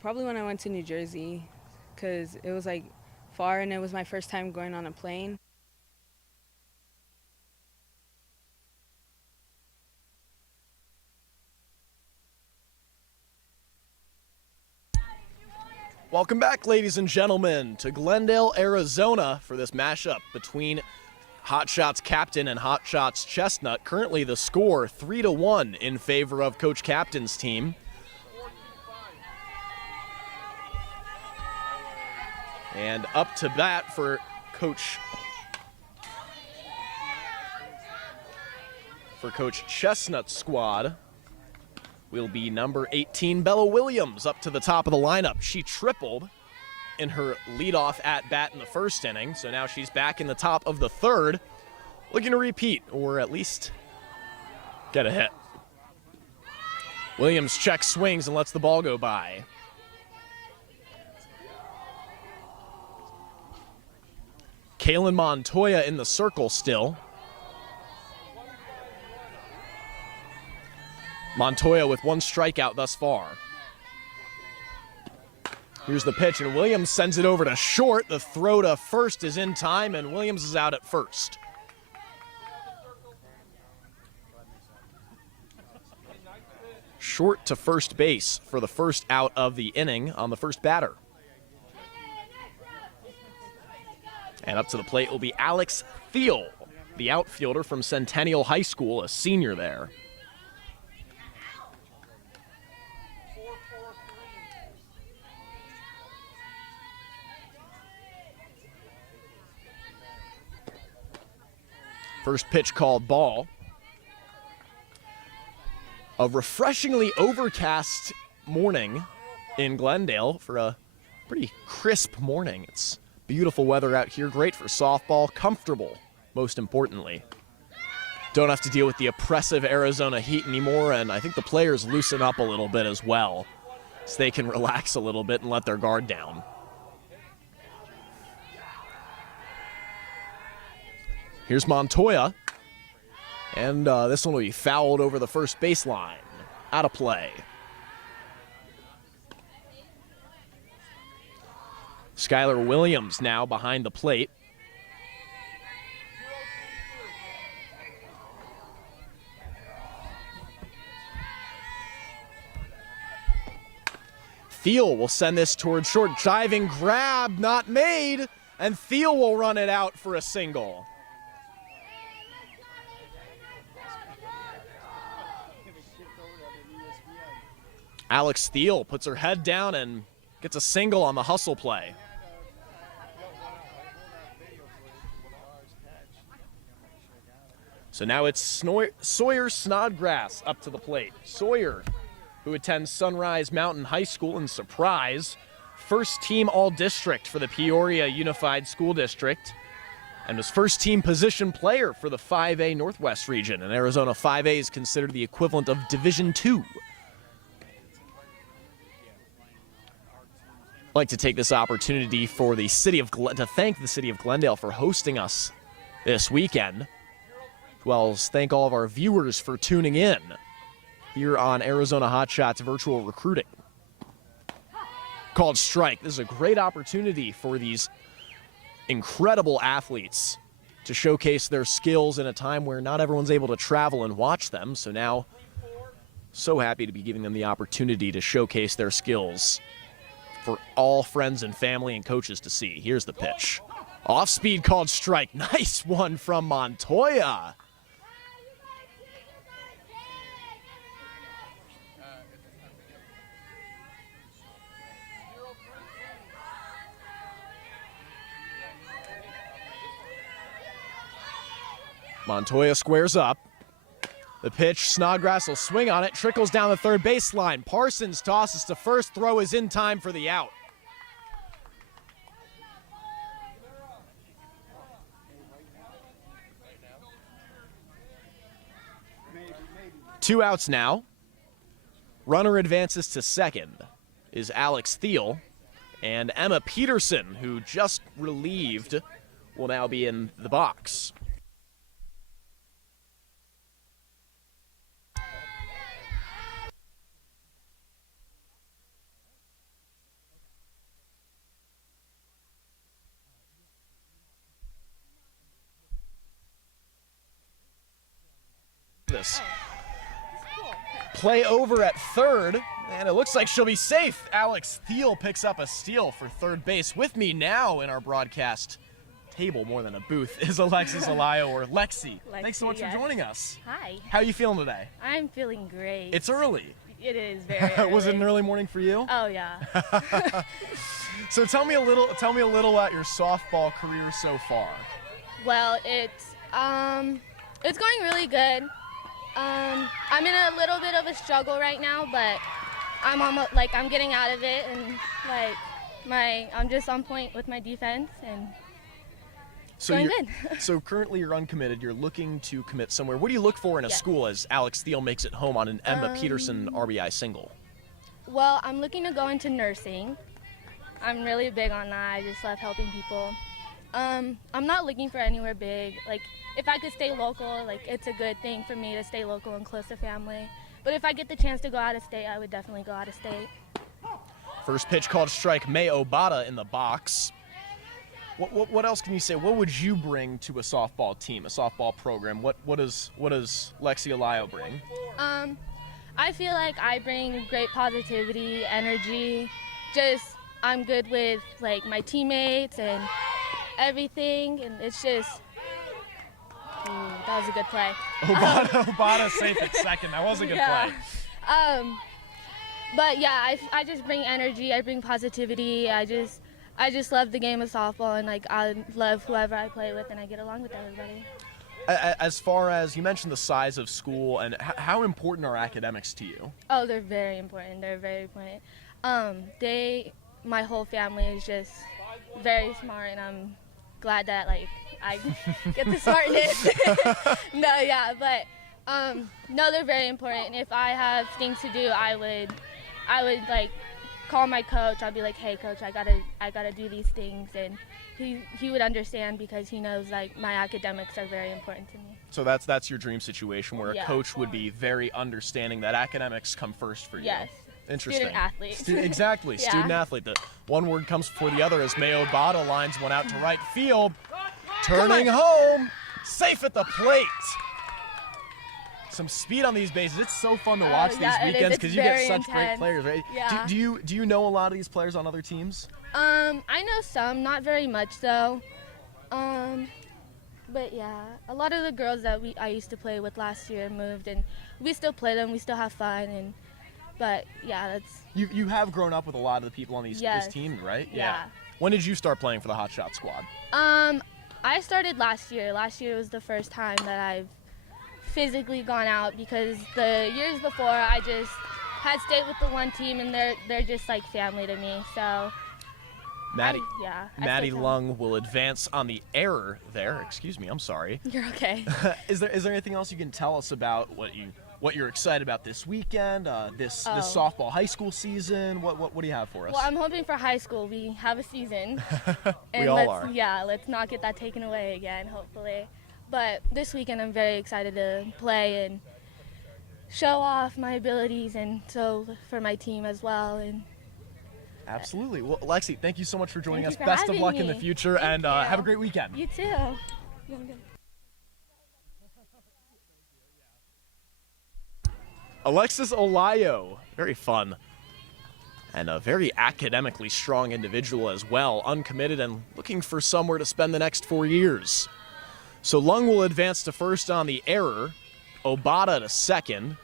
Probably when I went to New Jersey, because it was like far and it was my first time going on a plane. Welcome back, ladies and gentlemen, to Glendale, Arizona for this mashup between Hotshots Captain and Hotshots Chestnut. Currently the score 3-1 in favor of Coach Captain's team. And up to bat for Coach Chestnut's squad will be number 18, Bella Williams, up to the top of the lineup. She tripled in her leadoff at-bat in the first inning, so now she's back in the top of the third, looking to repeat, or at least get a hit. Williams checks swings and lets the ball go by. Kaylin Montoya in the circle still. Montoya with 1 strikeout thus far. Here's the pitch, and Williams sends it over to short. The throw to first is in time, and Williams is out at first. Short to first base for the first out of the inning on the first batter. And up to the plate will be Alex Thiel, the outfielder from Centennial High School, a senior there. First pitch called ball. A refreshingly overcast morning in Glendale for a pretty crisp morning. It's beautiful weather out here, great for softball, comfortable, most importantly. Don't have to deal with the oppressive Arizona heat anymore, and I think the players loosen up a little bit as well, so they can relax a little bit and let their guard down. Here's Montoya, and this one will be fouled over the first baseline. Out of play. Skyler Williams now behind the plate. Thiel will send this toward short. Driving grab, not made, and Thiel will run it out for a single. Alex Thiel puts her head down and gets a single on the hustle play. So now it's Sawyer Snodgrass up to the plate. Sawyer, who attends Sunrise Mountain High School in Surprise, first team all-district for the Peoria Unified School District, and was first team position player for the 5A Northwest region. In Arizona, 5A is considered the equivalent of Division II. I'd like to take this opportunity for the city of to thank the city of Glendale for hosting us this weekend, as well as thank all of our viewers for tuning in here on Arizona Hotshots Virtual Recruiting. Called strike. This is a great opportunity for these incredible athletes to showcase their skills in a time where not everyone's able to travel and watch them. So now, so happy to be giving them the opportunity to showcase their skills for all friends and family and coaches to see. Here's the pitch. Off speed called strike. Nice one from Montoya. Montoya squares up. The pitch, Snodgrass will swing on it, trickles down the third baseline. Parsons tosses to first, throw is in time for the out. Two outs now. Runner advances to second is Alex Thiel, and Emma Peterson, who just relieved, will now be in the box. This play over at third, and it looks like she'll be safe. Alex Thiel picks up a steal for third base. With me now in our broadcast table, more than a booth, is Alexis Alayo, or Lexi. Thanks so much for joining us. Hi. How are you feeling today? I'm feeling great. It's early. It is very early. Was it an early morning for you? Oh yeah. So tell me a little about your softball career so far. Well, it's going really good. I'm in a little bit of a struggle right now, but I'm almost I'm getting out of it, and I'm just on point with my defense and So going you're, good. so currently you're uncommitted. You're looking to commit somewhere. What do you look for in a Yeah. school as Alex Thiel makes it home on an Emma Peterson RBI single? Well, I'm looking to go into nursing. I'm really big on that. I just love helping people. I'm not looking for anywhere big. Like, if I could stay local, like, it's a good thing for me to stay local and close to family. But if I get the chance to go out of state, I would definitely go out of state. First pitch called strike. May Obata in the box. What else can you say? What would you bring to a softball team, a softball program? What does Lexi Alayo bring? I feel like I bring great positivity, energy. Just, I'm good with, like, my teammates and everything, and it's just, that was a good play. Obata safe at second. That was a good play. But yeah, I just bring energy. I bring positivity. I just love the game of softball, and like I love whoever I play with, and I get along with everybody. As far as you mentioned the size of school, and how important are academics to you? Oh, they're very important. They're very important. My whole family is just very smart, and I'm glad that like I get the smartness. No, they're very important. If I have things to do, I would like call my coach. I'll be like, hey coach, I gotta do these things, and he would understand because he knows like my academics are very important to me. So that's your dream situation where a Yeah. coach would be very understanding that academics come first for you. Yes. Interesting. Student athlete. Exactly. Yeah. Student athlete. The one word comes before the other as May Obata lines one out to right field. Turning home. Safe at the plate. Some speed on these bases. It's so fun to watch yeah, these it is. weekends It's because you get very such great intense. players, right? Yeah. Do you know a lot of these players on other teams? I know some, not very much though. But yeah, a lot of the girls that I used to play with last year moved, and we still play them. We still have fun, but yeah, that's You have grown up with a lot of the people on this Yes. team, right? Yeah. When did you start playing for the Hotshots squad? I started last year. Last year was the first time that I've physically gone out because the years before I just had stayed with the one team, and they're just like family to me. So Maddie. I Maddie still Lung will advance on the error there. Excuse me, I'm sorry. You're okay. Is there anything else you can tell us about what you're excited about this weekend, this softball high school season? What do you have for us? Well, I'm hoping for high school. We have a season. We all are. Yeah, let's not get that taken away again, hopefully. But this weekend I'm very excited to play and show off my abilities, and so for my team as well. And Absolutely. Well, Lexi, thank you so much for joining Thank us. you for Best of having luck in the me. future, Thank and you. have a great weekend. You too. Alexis Olayo, very fun. And a very academically strong individual as well, uncommitted and looking for somewhere to spend the next 4 years. So Lung will advance to first on the error, Obata to second,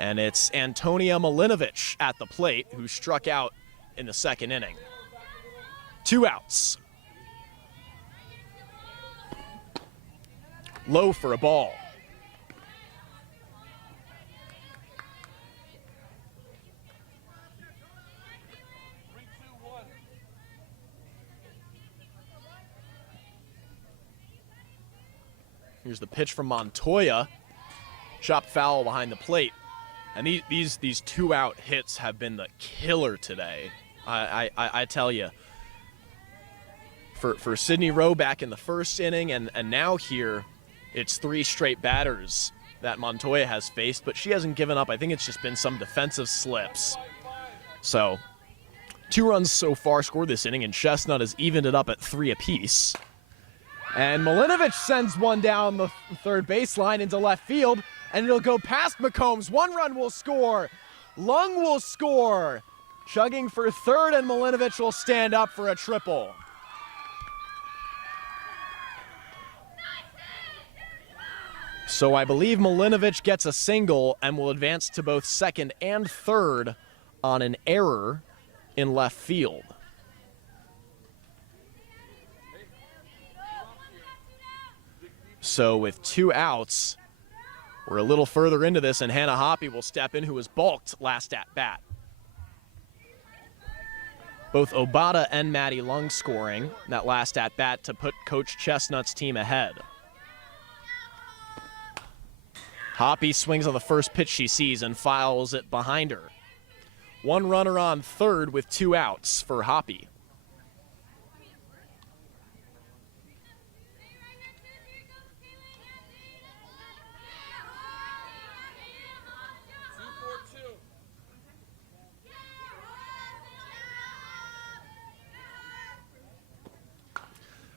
and it's Antonia Milinovic at the plate who struck out in the second inning. 2 outs. Low for a ball. Here's the pitch from Montoya. Chop foul behind the plate. And these 2-out hits have been the killer today. I tell you. For Sydney Rowe back in the first inning, and now here, it's 3 straight batters that Montoya has faced, but she hasn't given up. I think it's just been some defensive slips. So, 2 runs so far scored this inning, and Chestnut has evened it up at 3 apiece. And Milinovic sends one down the third baseline into left field, and it'll go past Mccombs. 1 run will score. Lung will score. Chugging for third, and Milinovic will stand up for a triple. So I believe Milinovic gets a single and will advance to both second and third on an error in left field. So with 2 outs, we're a little further into this, and Hannah Hoppy will step in, who was balked last at bat. Both Obata and Maddie Lung scoring that last at-bat to put Coach Chestnut's team ahead. Hoppy swings on the first pitch she sees and fouls it behind her. One runner on third with 2 outs for Hoppy.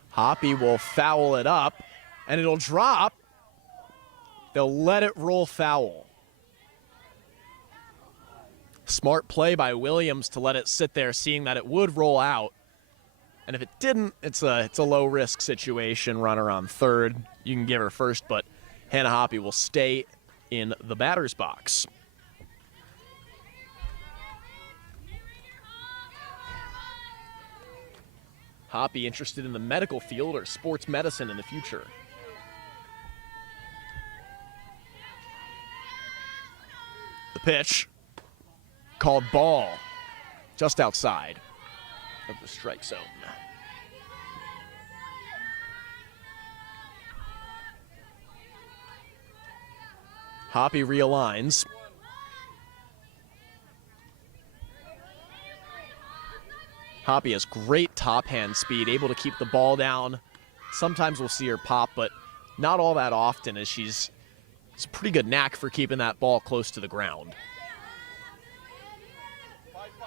Hoppy will foul it up, and it'll drop. They'll let it roll foul. Smart play by Williams to let it sit there, seeing that it would roll out. And if it didn't, it's a low-risk situation. Runner on third. You can give her first, but Hannah Hoppy will stay in the batter's box. Hoppy interested in the medical field or sports medicine in the future. The pitch, called ball, just outside of the strike zone. Hoppy realigns. Hoppy has great top hand speed, able to keep the ball down. Sometimes we'll see her pop, but not all that often, as she's a pretty good knack for keeping that ball close to the ground.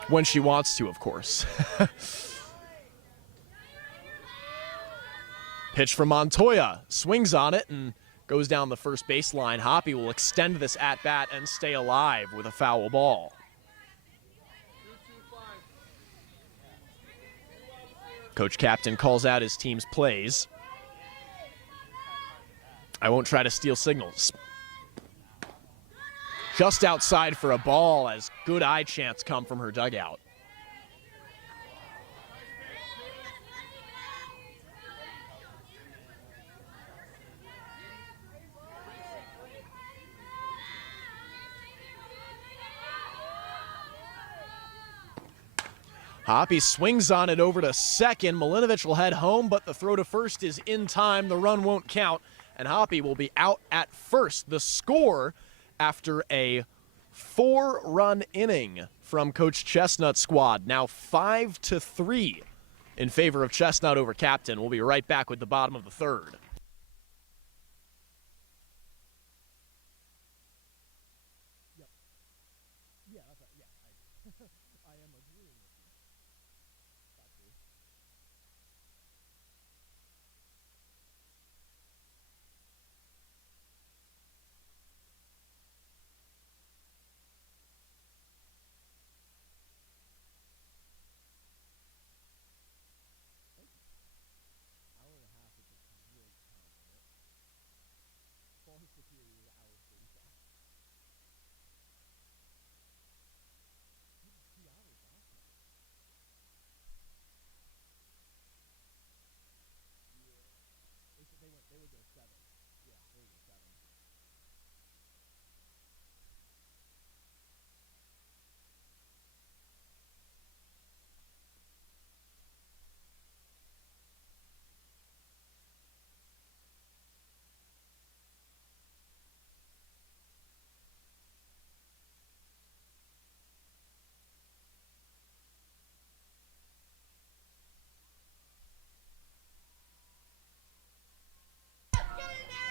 When she wants to, of course. Pitch from Montoya, swings on it and goes down the first baseline. Hoppy will extend this at-bat and stay alive with a foul ball. Coach Captain calls out his team's plays. I won't try to steal signals. Just outside for a ball as good eye chants come from her dugout. Hoppy swings on it over to second. Milinovich will head home, but the throw to first is in time. The run won't count, and Hoppy will be out at first. The score after a 4-run inning from Coach Chestnut's squad. Now 5-3 in favor of Chestnut over Captain. We'll be right back with the bottom of the third.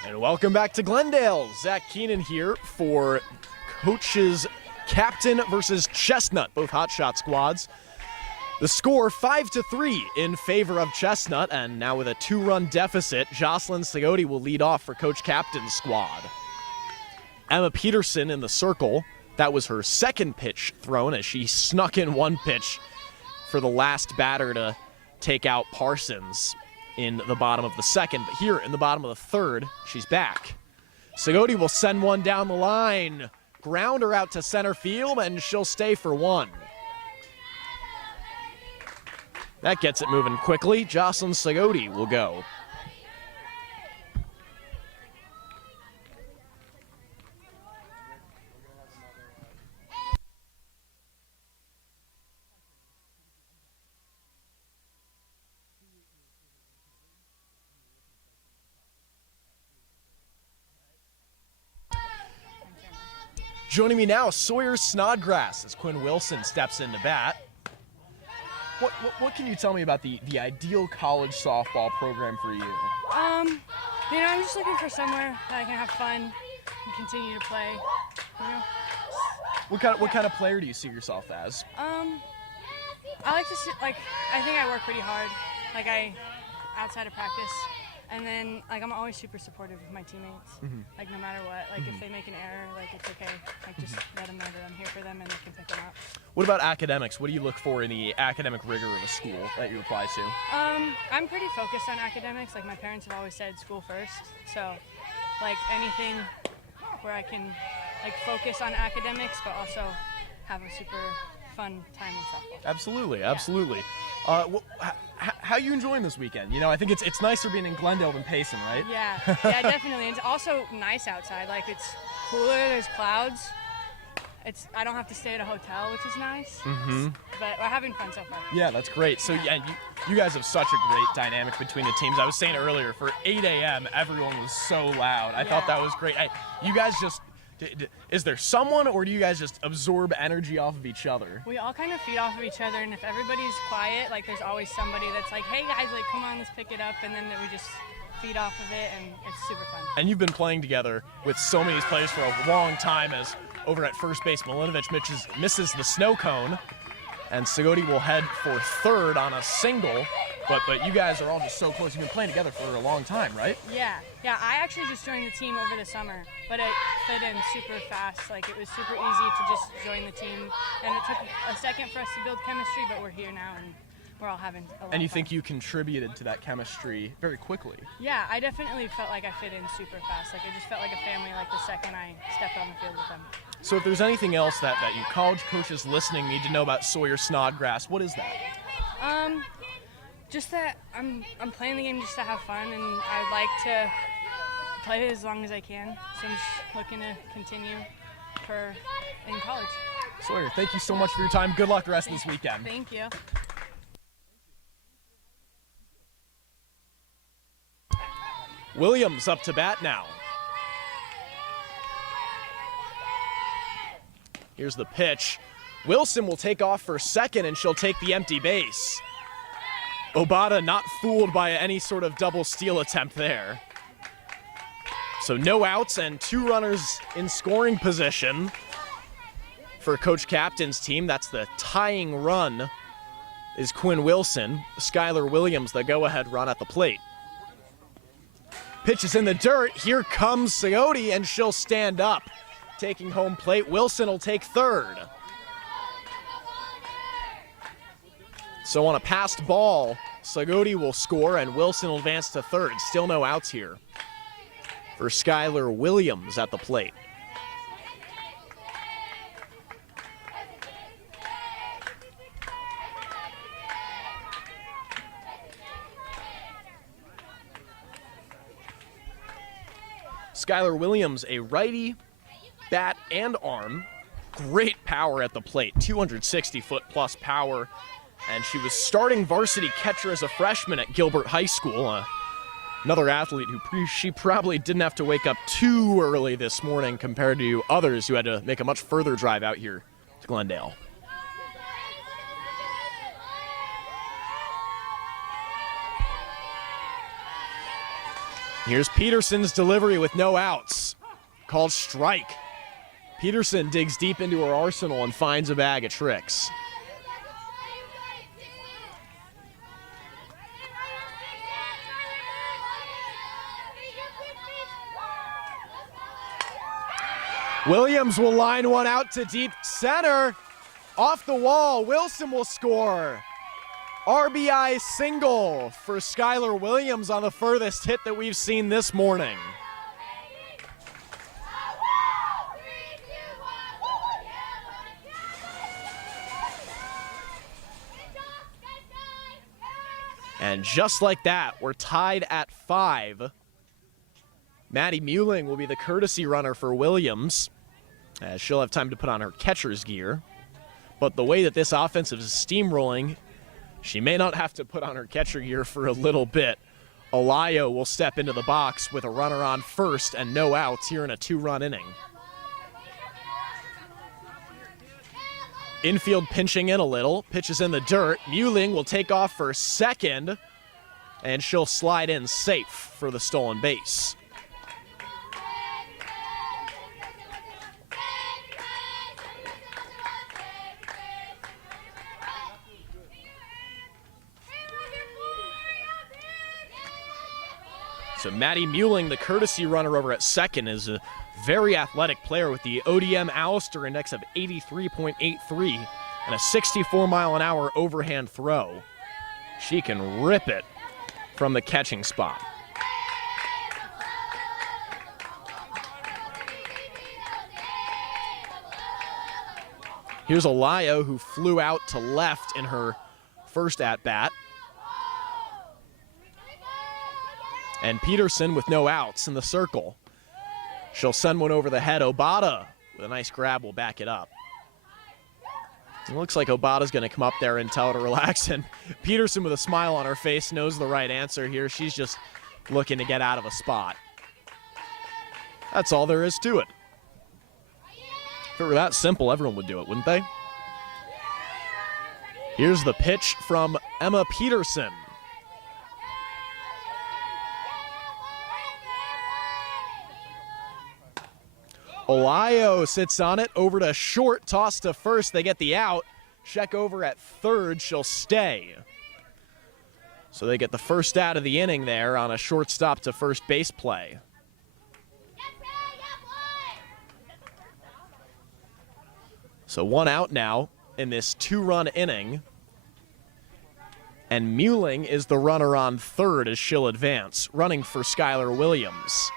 And welcome back to Glendale. Zach Keenan here for Coaches Captain versus Chestnut, both Hotshot squads. The score 5-3 in favor of Chestnut, and now with a 2-run deficit, Jocelyn Sigodi will lead off for Coach Captain's squad. Emma Peterson in the circle. That was her second pitch thrown as she snuck in one pitch for the last batter to take out Parsons in the bottom of the second. But here in the bottom of the third, she's back. Sigodi will send one down the line. Grounder out to center field, and she'll stay for one. That gets it moving quickly. Jocelyn Sigodi will go. Joining me now, Sawyer Snodgrass, as Quinn Wilson steps into bat. What can you tell me about the ideal college softball program for you? I'm just looking for somewhere that I can have fun and continue to play. What kind of player do you see yourself as? I like to see, I think I work pretty hard, outside of practice. And then, I'm always super supportive of my teammates, no matter what. If they make an error, it's okay. Just let them know that I'm here for them and they can pick them up. What about academics? What do you look for in the academic rigor of a school that you apply to? I'm pretty focused on academics. My parents have always said school first. So, anything where I can, focus on academics, but also have a super fun time with softball. Absolutely. How are you enjoying this weekend? I think it's nicer being in Glendale than Payson, right? Yeah, definitely. It's also nice outside. It's cooler. There's clouds. I don't have to stay at a hotel, which is nice. But we're having fun so far. Yeah, that's great. So you guys have such a great dynamic between the teams. I was saying earlier, for 8 a.m., everyone was so loud. I thought that was great. You guys just. Is there someone, or do you guys just absorb energy off of each other? We all kind of feed off of each other, and if everybody's quiet, there's always somebody that's hey guys, come on, let's pick it up, and then we just feed off of it, and it's super fun. And you've been playing together with so many players for a long time, as over at first base, Milinovic misses the snow cone, and Sagodi will head for third on a single. But you guys are all just so close. You've been playing together for a long time, right? Yeah. I actually just joined the team over the summer, but it fit in super fast. It was super easy to just join the team, and it took a second for us to build chemistry, but we're here now, and we're all having a lot And you of fun. think you contributed to that chemistry very quickly? Yeah, I definitely felt like I fit in super fast. I just felt like a family the second I stepped on the field with them. So if there's anything else that you college coaches listening need to know about Sawyer Snodgrass, what is that? Just that I'm playing the game just to have fun, and I'd like to play as long as I can. So I'm just looking to continue in college. Sawyer, thank you so much for your time. Good luck the rest of this weekend. Thank you. Williams up to bat now. Here's the pitch. Wilson will take off for second, and she'll take the empty base. Obata not fooled by any sort of double steal attempt there. So no outs and 2 runners in scoring position for Coach Captain's team. That's the tying run is Quinn Wilson. Skyler Williams, the go-ahead run at the plate. Pitch is in the dirt. Here comes Sagodi, and she'll stand up. Taking home plate, Wilson will take third. So on a passed ball, Sagodi will score, and Wilson will advance to third. Still no outs here for Skyler Williams at the plate. Skyler Williams, a righty, bat and arm. Great power at the plate, 260-foot plus power. And she was starting varsity catcher as a freshman at Gilbert High School. Another athlete who she probably didn't have to wake up too early this morning compared to others who had to make a much further drive out here to Glendale. Here's Peterson's delivery with no outs. Called strike. Peterson digs deep into her arsenal and finds a bag of tricks. Williams will line one out to deep center. Off the wall, Wilson will score. RBI single for Skyler Williams on the furthest hit that we've seen this morning. And just like that, we're tied at 5. Maddie Muehling will be the courtesy runner for Williams, as she'll have time to put on her catcher's gear. But the way that this offense is steamrolling, she may not have to put on her catcher gear for a little bit. Alayo will step into the box with a runner on first and no outs here in a 2-run inning. Infield pinching in a little, pitches in the dirt. Muling will take off for second, and she'll slide in safe for the stolen base. So Maddie Muling, the courtesy runner over at second, is a very athletic player with the ODM Allister index of 83.83 and a 64-mile-an-hour overhand throw. She can rip it from the catching spot. Here's Alayo, who flew out to left in her first at-bat. And Peterson with no outs in the circle. She'll send one over the head. Obata with a nice grab will back it up. It looks like Obata's going to come up there and tell her to relax, and Peterson with a smile on her face knows the right answer here. She's just looking to get out of a spot. That's all there is to it. If it were that simple, everyone would do it, wouldn't they? Here's the pitch from Emma Peterson. Olayo sits on it, over to short, toss to first. They get the out. Check over at third. She'll stay. So they get the first out of the inning there on a shortstop to first base play. So one out now in this two-run inning. And Muling is the runner on third as she'll advance, running for Skyler Williams.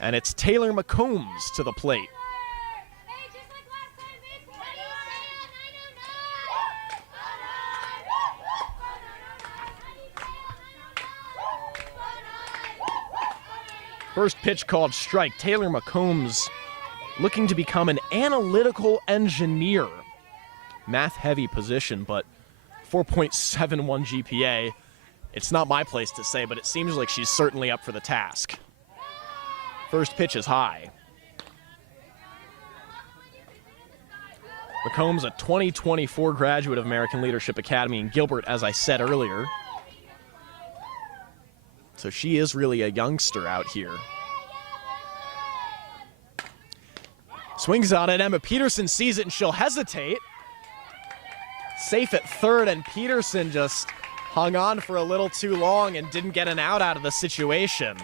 And it's Taylor Mccombs to the plate. First pitch called strike. Taylor Mccombs looking to become an analytical engineer. Math-heavy position, but 4.71 GPA. It's not my place to say, but it seems like she's certainly up for the task. First pitch is high. McCombs, a 2024 graduate of American Leadership Academy in Gilbert, as I said earlier. So she is really a youngster out here. Swings on it. Emma Peterson sees it and she'll hesitate. Safe at third, and Peterson just hung on for a little too long and didn't get an out of the situation.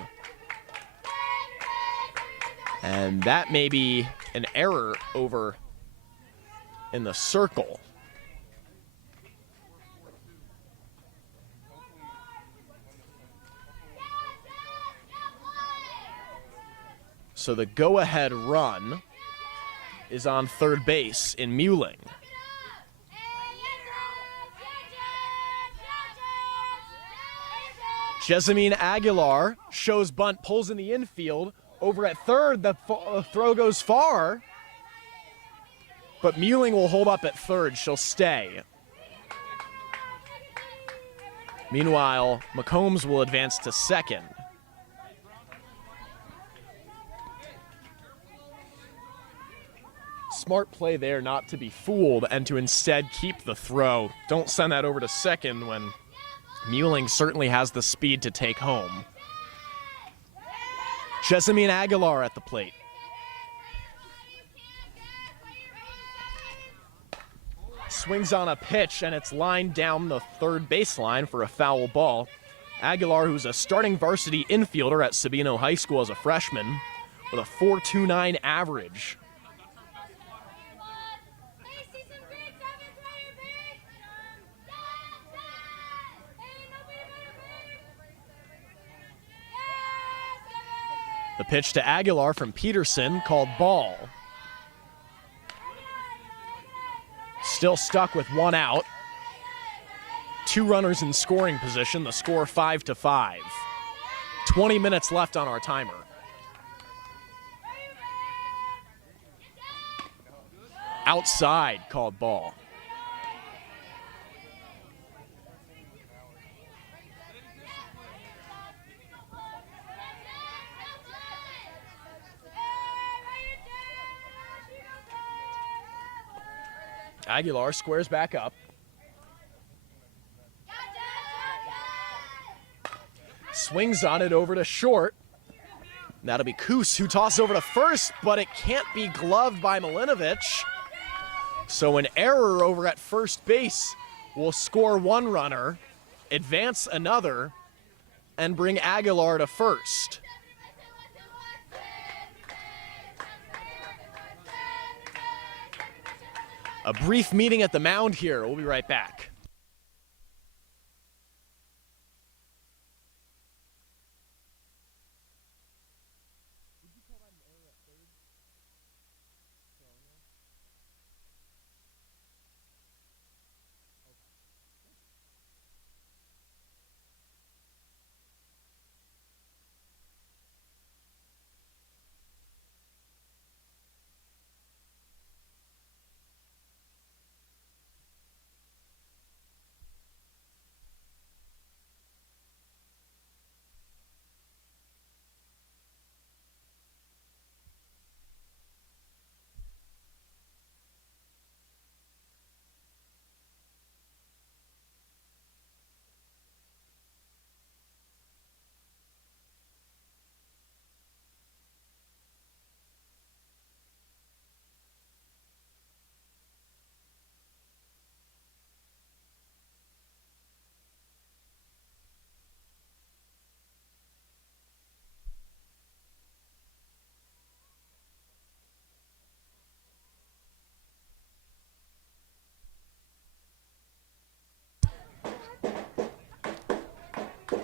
And that may be an error over in the circle. So the go-ahead run is on third base in Muling. Jessamine Aguilar shows bunt, pulls in the infield. Over at third, the throw goes far. But Muling will hold up at third. She'll stay. Meanwhile, McCombs will advance to second. Smart play there not to be fooled and to instead keep the throw. Don't send that over to second when Muling certainly has the speed to take home. Jessamine Aguilar at the plate. Swings on a pitch, and it's lined down the third baseline for a foul ball. Aguilar, who's a starting varsity infielder at Sabino High School as a freshman, with a .429 average. The pitch to Aguilar from Peterson, called ball. Still stuck with one out. Two runners in scoring position, the score 5-5. 20 minutes left on our timer. Outside, called ball. Aguilar squares back up. Swings on it over to short. That'll be Kus who tosses over to first, but it can't be gloved by Milinovic. So an error over at first base will score one runner, advance another, and bring Aguilar to first. A brief meeting at the mound here. We'll be right back.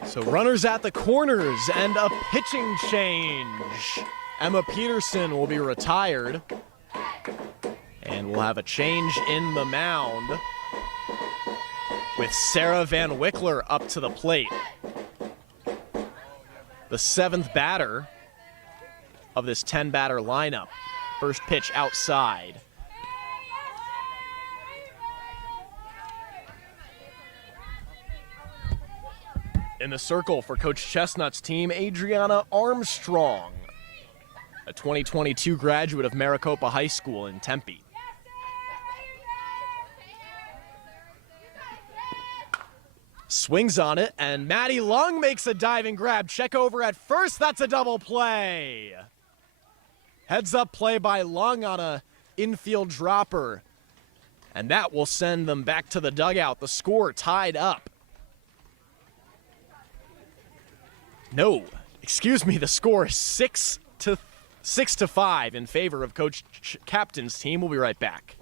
So runners at the corners and a pitching change. Emma Peterson will be retired. And we'll have a change in the mound with Sarah Van Wickler up to the plate. The 7th batter of this 10-batter lineup. First pitch outside. In the circle for Coach Chestnut's team, Adriana Armstrong, a 2022 graduate of Maricopa High School in Tempe. Swings on it, and Maddie Lung makes a diving grab. Check over at first, that's a double play. Heads up play by Lung on a infield dropper. And that will send them back to the dugout. The score tied up. No, excuse me, the score is 6-5 in favor of Coach Captain's team. We'll be right back.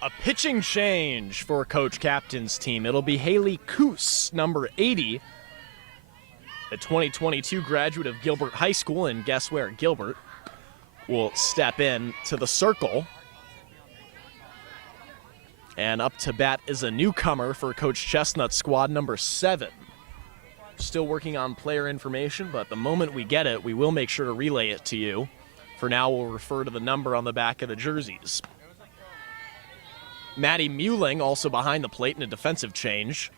A pitching change for Coach Captain's team. It'll be Haley Kus, number 80, a 2022 graduate of Gilbert High School, and guess where? Gilbert will step in to the circle. And up to bat is a newcomer for Coach Chestnut's squad, number 7. Still working on player information, but the moment we get it, we will make sure to relay it to you. For now, we'll refer to the number on the back of the jerseys. Maddie Muling also behind the plate in a defensive change.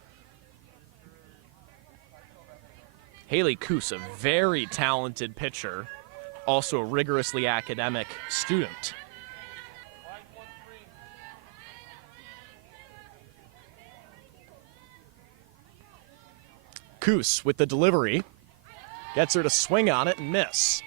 Haley Coos, a very talented pitcher, also a rigorously academic student. Coos with the delivery, gets her to swing on it and miss.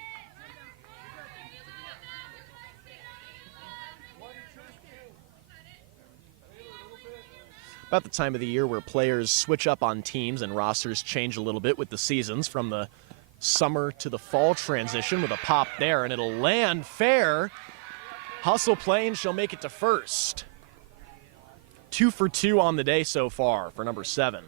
About the time of the year where players switch up on teams and rosters change a little bit with the seasons from the summer to the fall transition with a pop there, and it'll land fair. Hustle play, and she'll make it to first. 2 for 2 on the day so far for number 7.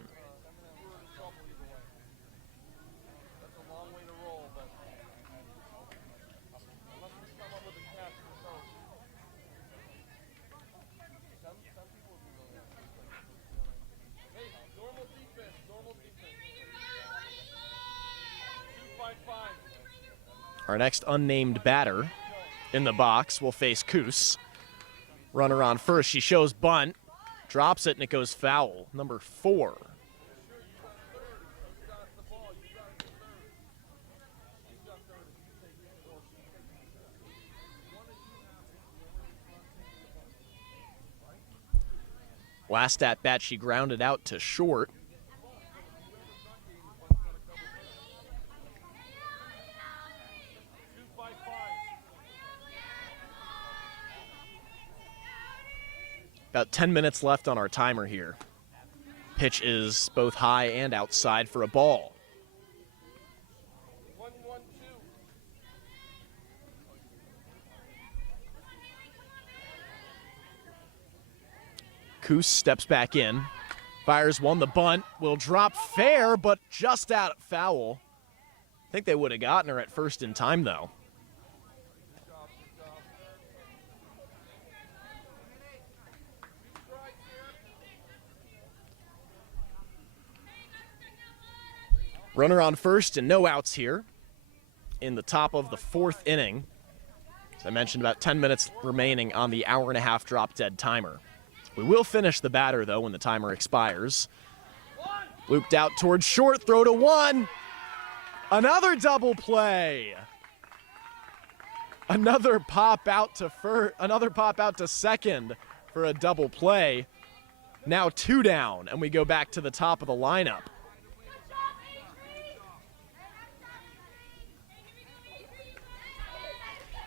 Our next unnamed batter in the box will face Coos. Runner on first. She shows bunt, drops it, and it goes foul. Number 4. Last at bat, she grounded out to short. About 10 minutes left on our timer here. Pitch is both high and outside for a ball. Coos steps back in, fires one, the bunt will drop fair, but just out of foul. I think they would have gotten her at first in time, though. Runner on first and no outs here in the top of the 4th inning. As I mentioned, about 10 minutes remaining on the hour-and-a-half drop-dead timer. We will finish the batter, though, when the timer expires. Looped out towards short, throw to 1. Another double play. Another pop out to second for a double play. Now 2 down, and we go back to the top of the lineup.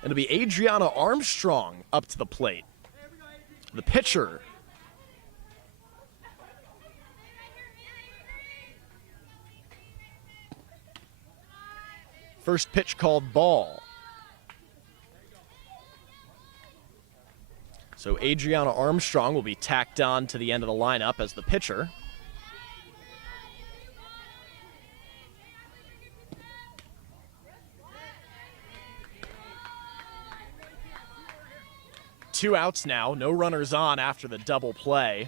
It'll be Adriana Armstrong up to the plate. The pitcher. First pitch called ball. So Adriana Armstrong will be tacked on to the end of the lineup as the pitcher. Two outs now, no runners on after the double play.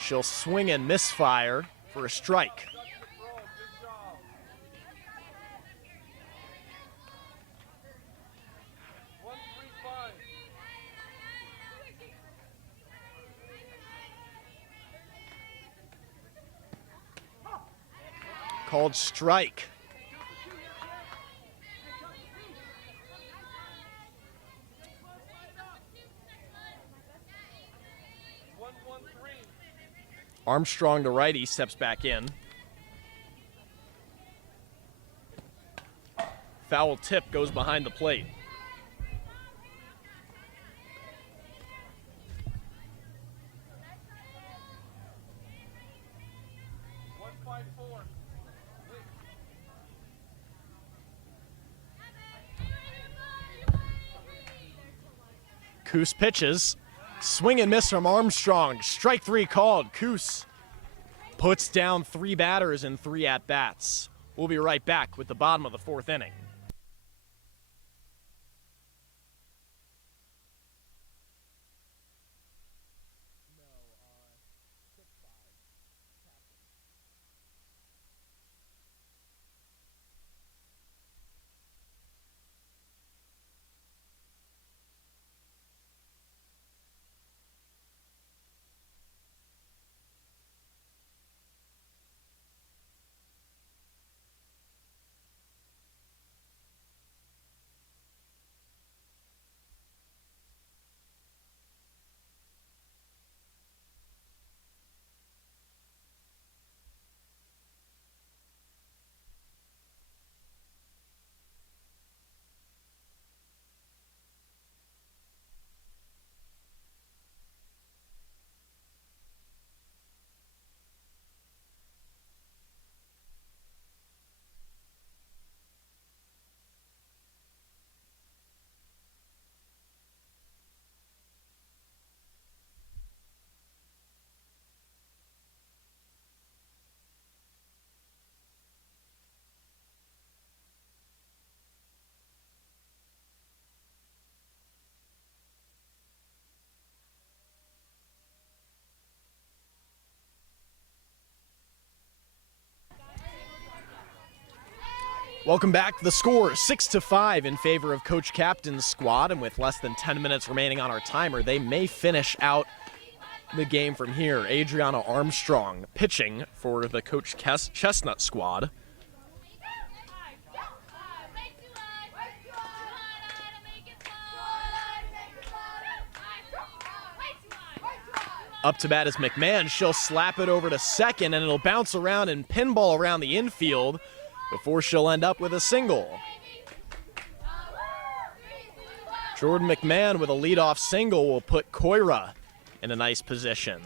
She'll swing and misfire for a strike. Called strike. Armstrong to righty steps back in. Foul tip goes behind the plate. Coos pitches. Swing and miss from Armstrong. Strike 3 called. Coos puts down 3 batters in 3 at-bats. We'll be right back with the bottom of the 4th inning. Welcome back. The score 6-5 in favor of Coach Captain's squad, and with less than 10 minutes remaining on our timer, they may finish out the game from here. Adriana Armstrong pitching for the Coach Chestnut squad. Up to bat is McMahon. She'll slap it over to second, and it'll bounce around and pinball around the infield before she'll end up with a single. Jordan McMahon with a leadoff single will put Koira in a nice position.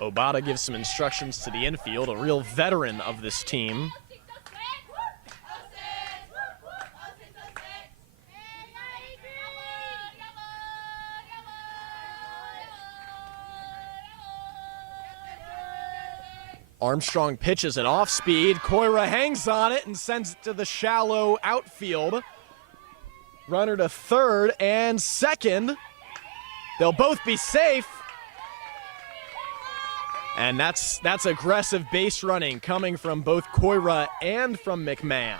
Obata gives some instructions to the infield, a real veteran of this team. Armstrong pitches it off speed. Koira hangs on it and sends it to the shallow outfield. Runner to third and second. They'll both be safe. And that's aggressive base running coming from both Koira and from McMahon.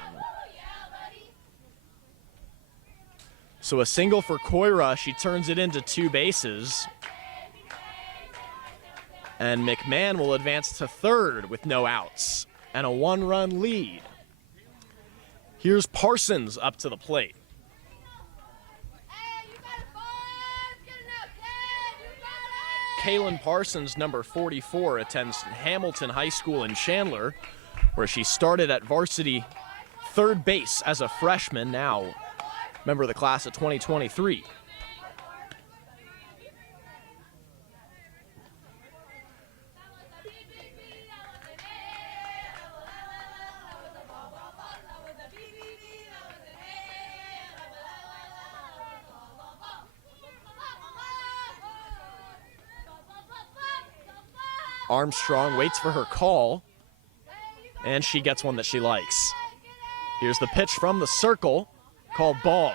So a single for Koira. She turns it into 2 bases. And McMahon will advance to third with no outs and a 1-run lead. Here's Parsons up to the plate. Kaylin Parsons, number 44, attends Hamilton High School in Chandler, where she started at varsity third base as a freshman, now member of the class of 2023. Armstrong waits for her call, and she gets one that she likes. Here's the pitch from the circle, called ball.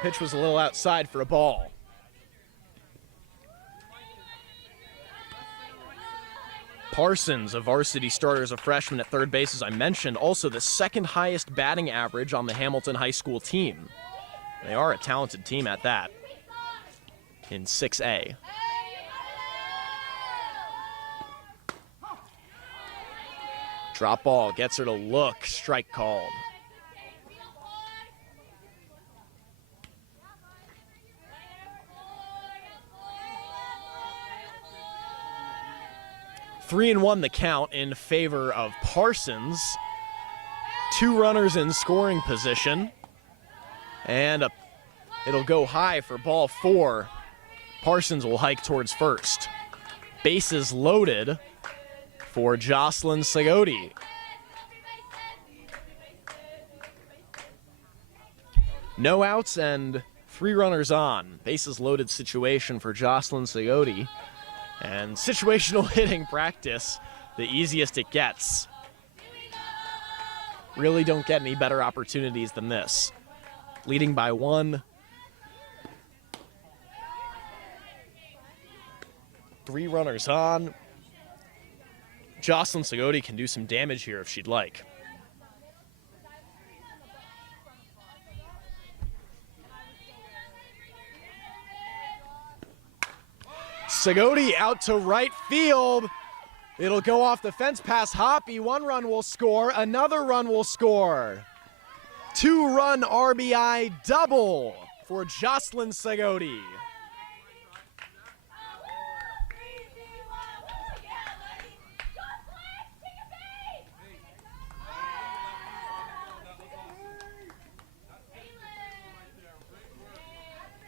Pitch was a little outside for a ball. Parsons, a varsity starter as a freshman at third base, as I mentioned, also the second highest batting average on the Hamilton High School team. They are a talented team at that in 6A. Drop ball, gets her to look, strike called. Three and 1 the count in favor of Parsons. 2 runners in scoring position. And it'll go high for ball 4. Parsons will hike towards first. Bases loaded for Jocelyn Sagodi. No outs and 3 runners on. Bases loaded situation for Jocelyn Sagodi. And situational hitting practice, the easiest it gets. Really don't get any better opportunities than this. Leading by 1. 3 runners on. Jocelyn Sagodi can do some damage here if she'd like. Sagodi out to right field. It'll go off the fence past Hoppy. 1 run will score. Another run will score. 2-run RBI double for Jocelyn Sagodi.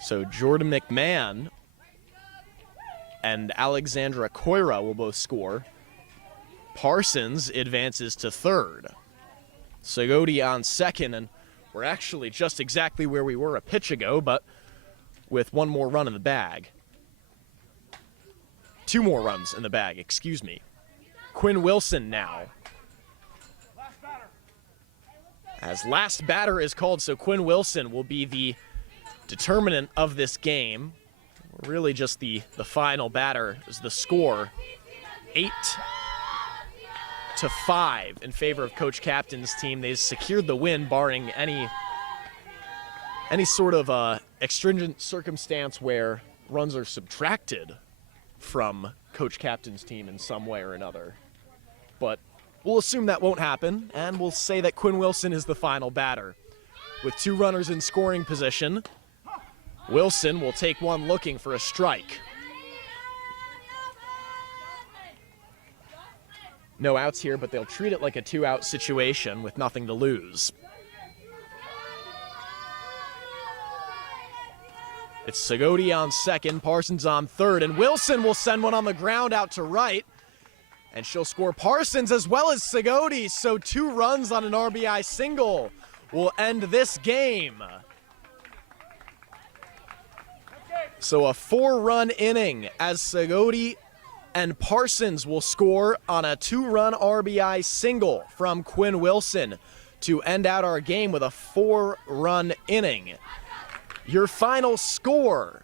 So Jordan McMahon and Alexandra Koira will both score. Parsons advances to third. Sagodi on second, and we're actually just exactly where we were a pitch ago, but with one more run in the bag. 2 more runs in the bag, excuse me. Quinn Wilson now. As last batter is called, so Quinn Wilson will be the determinant of this game. Really just the final batter is the score. 8-5 in favor of Coach Captain's team. They've secured the win, barring any sort of extrinsic circumstance where runs are subtracted from Coach Captain's team in some way or another. But we'll assume that won't happen, and we'll say that Quinn Wilson is the final batter. With 2 runners in scoring position, Wilson will take one looking for a strike. No outs here, but they'll treat it like a 2-out situation with nothing to lose. It's Segodi on second, Parsons on third, and Wilson will send one on the ground out to right. And she'll score Parsons as well as Segodi, so 2 runs on an RBI single will end this game. So a 4-run inning as Segodi and Parsons will score on a 2-run RBI single from Quinn Wilson to end out our game with a 4-run inning. Your final score,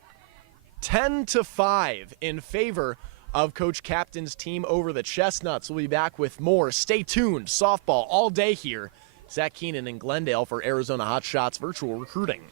10-5 in favor of Coach Captain's team over the Chestnuts. We'll be back with more. Stay tuned. Softball all day here. Zach Keenan in Glendale for Arizona Hotshots Virtual Recruiting.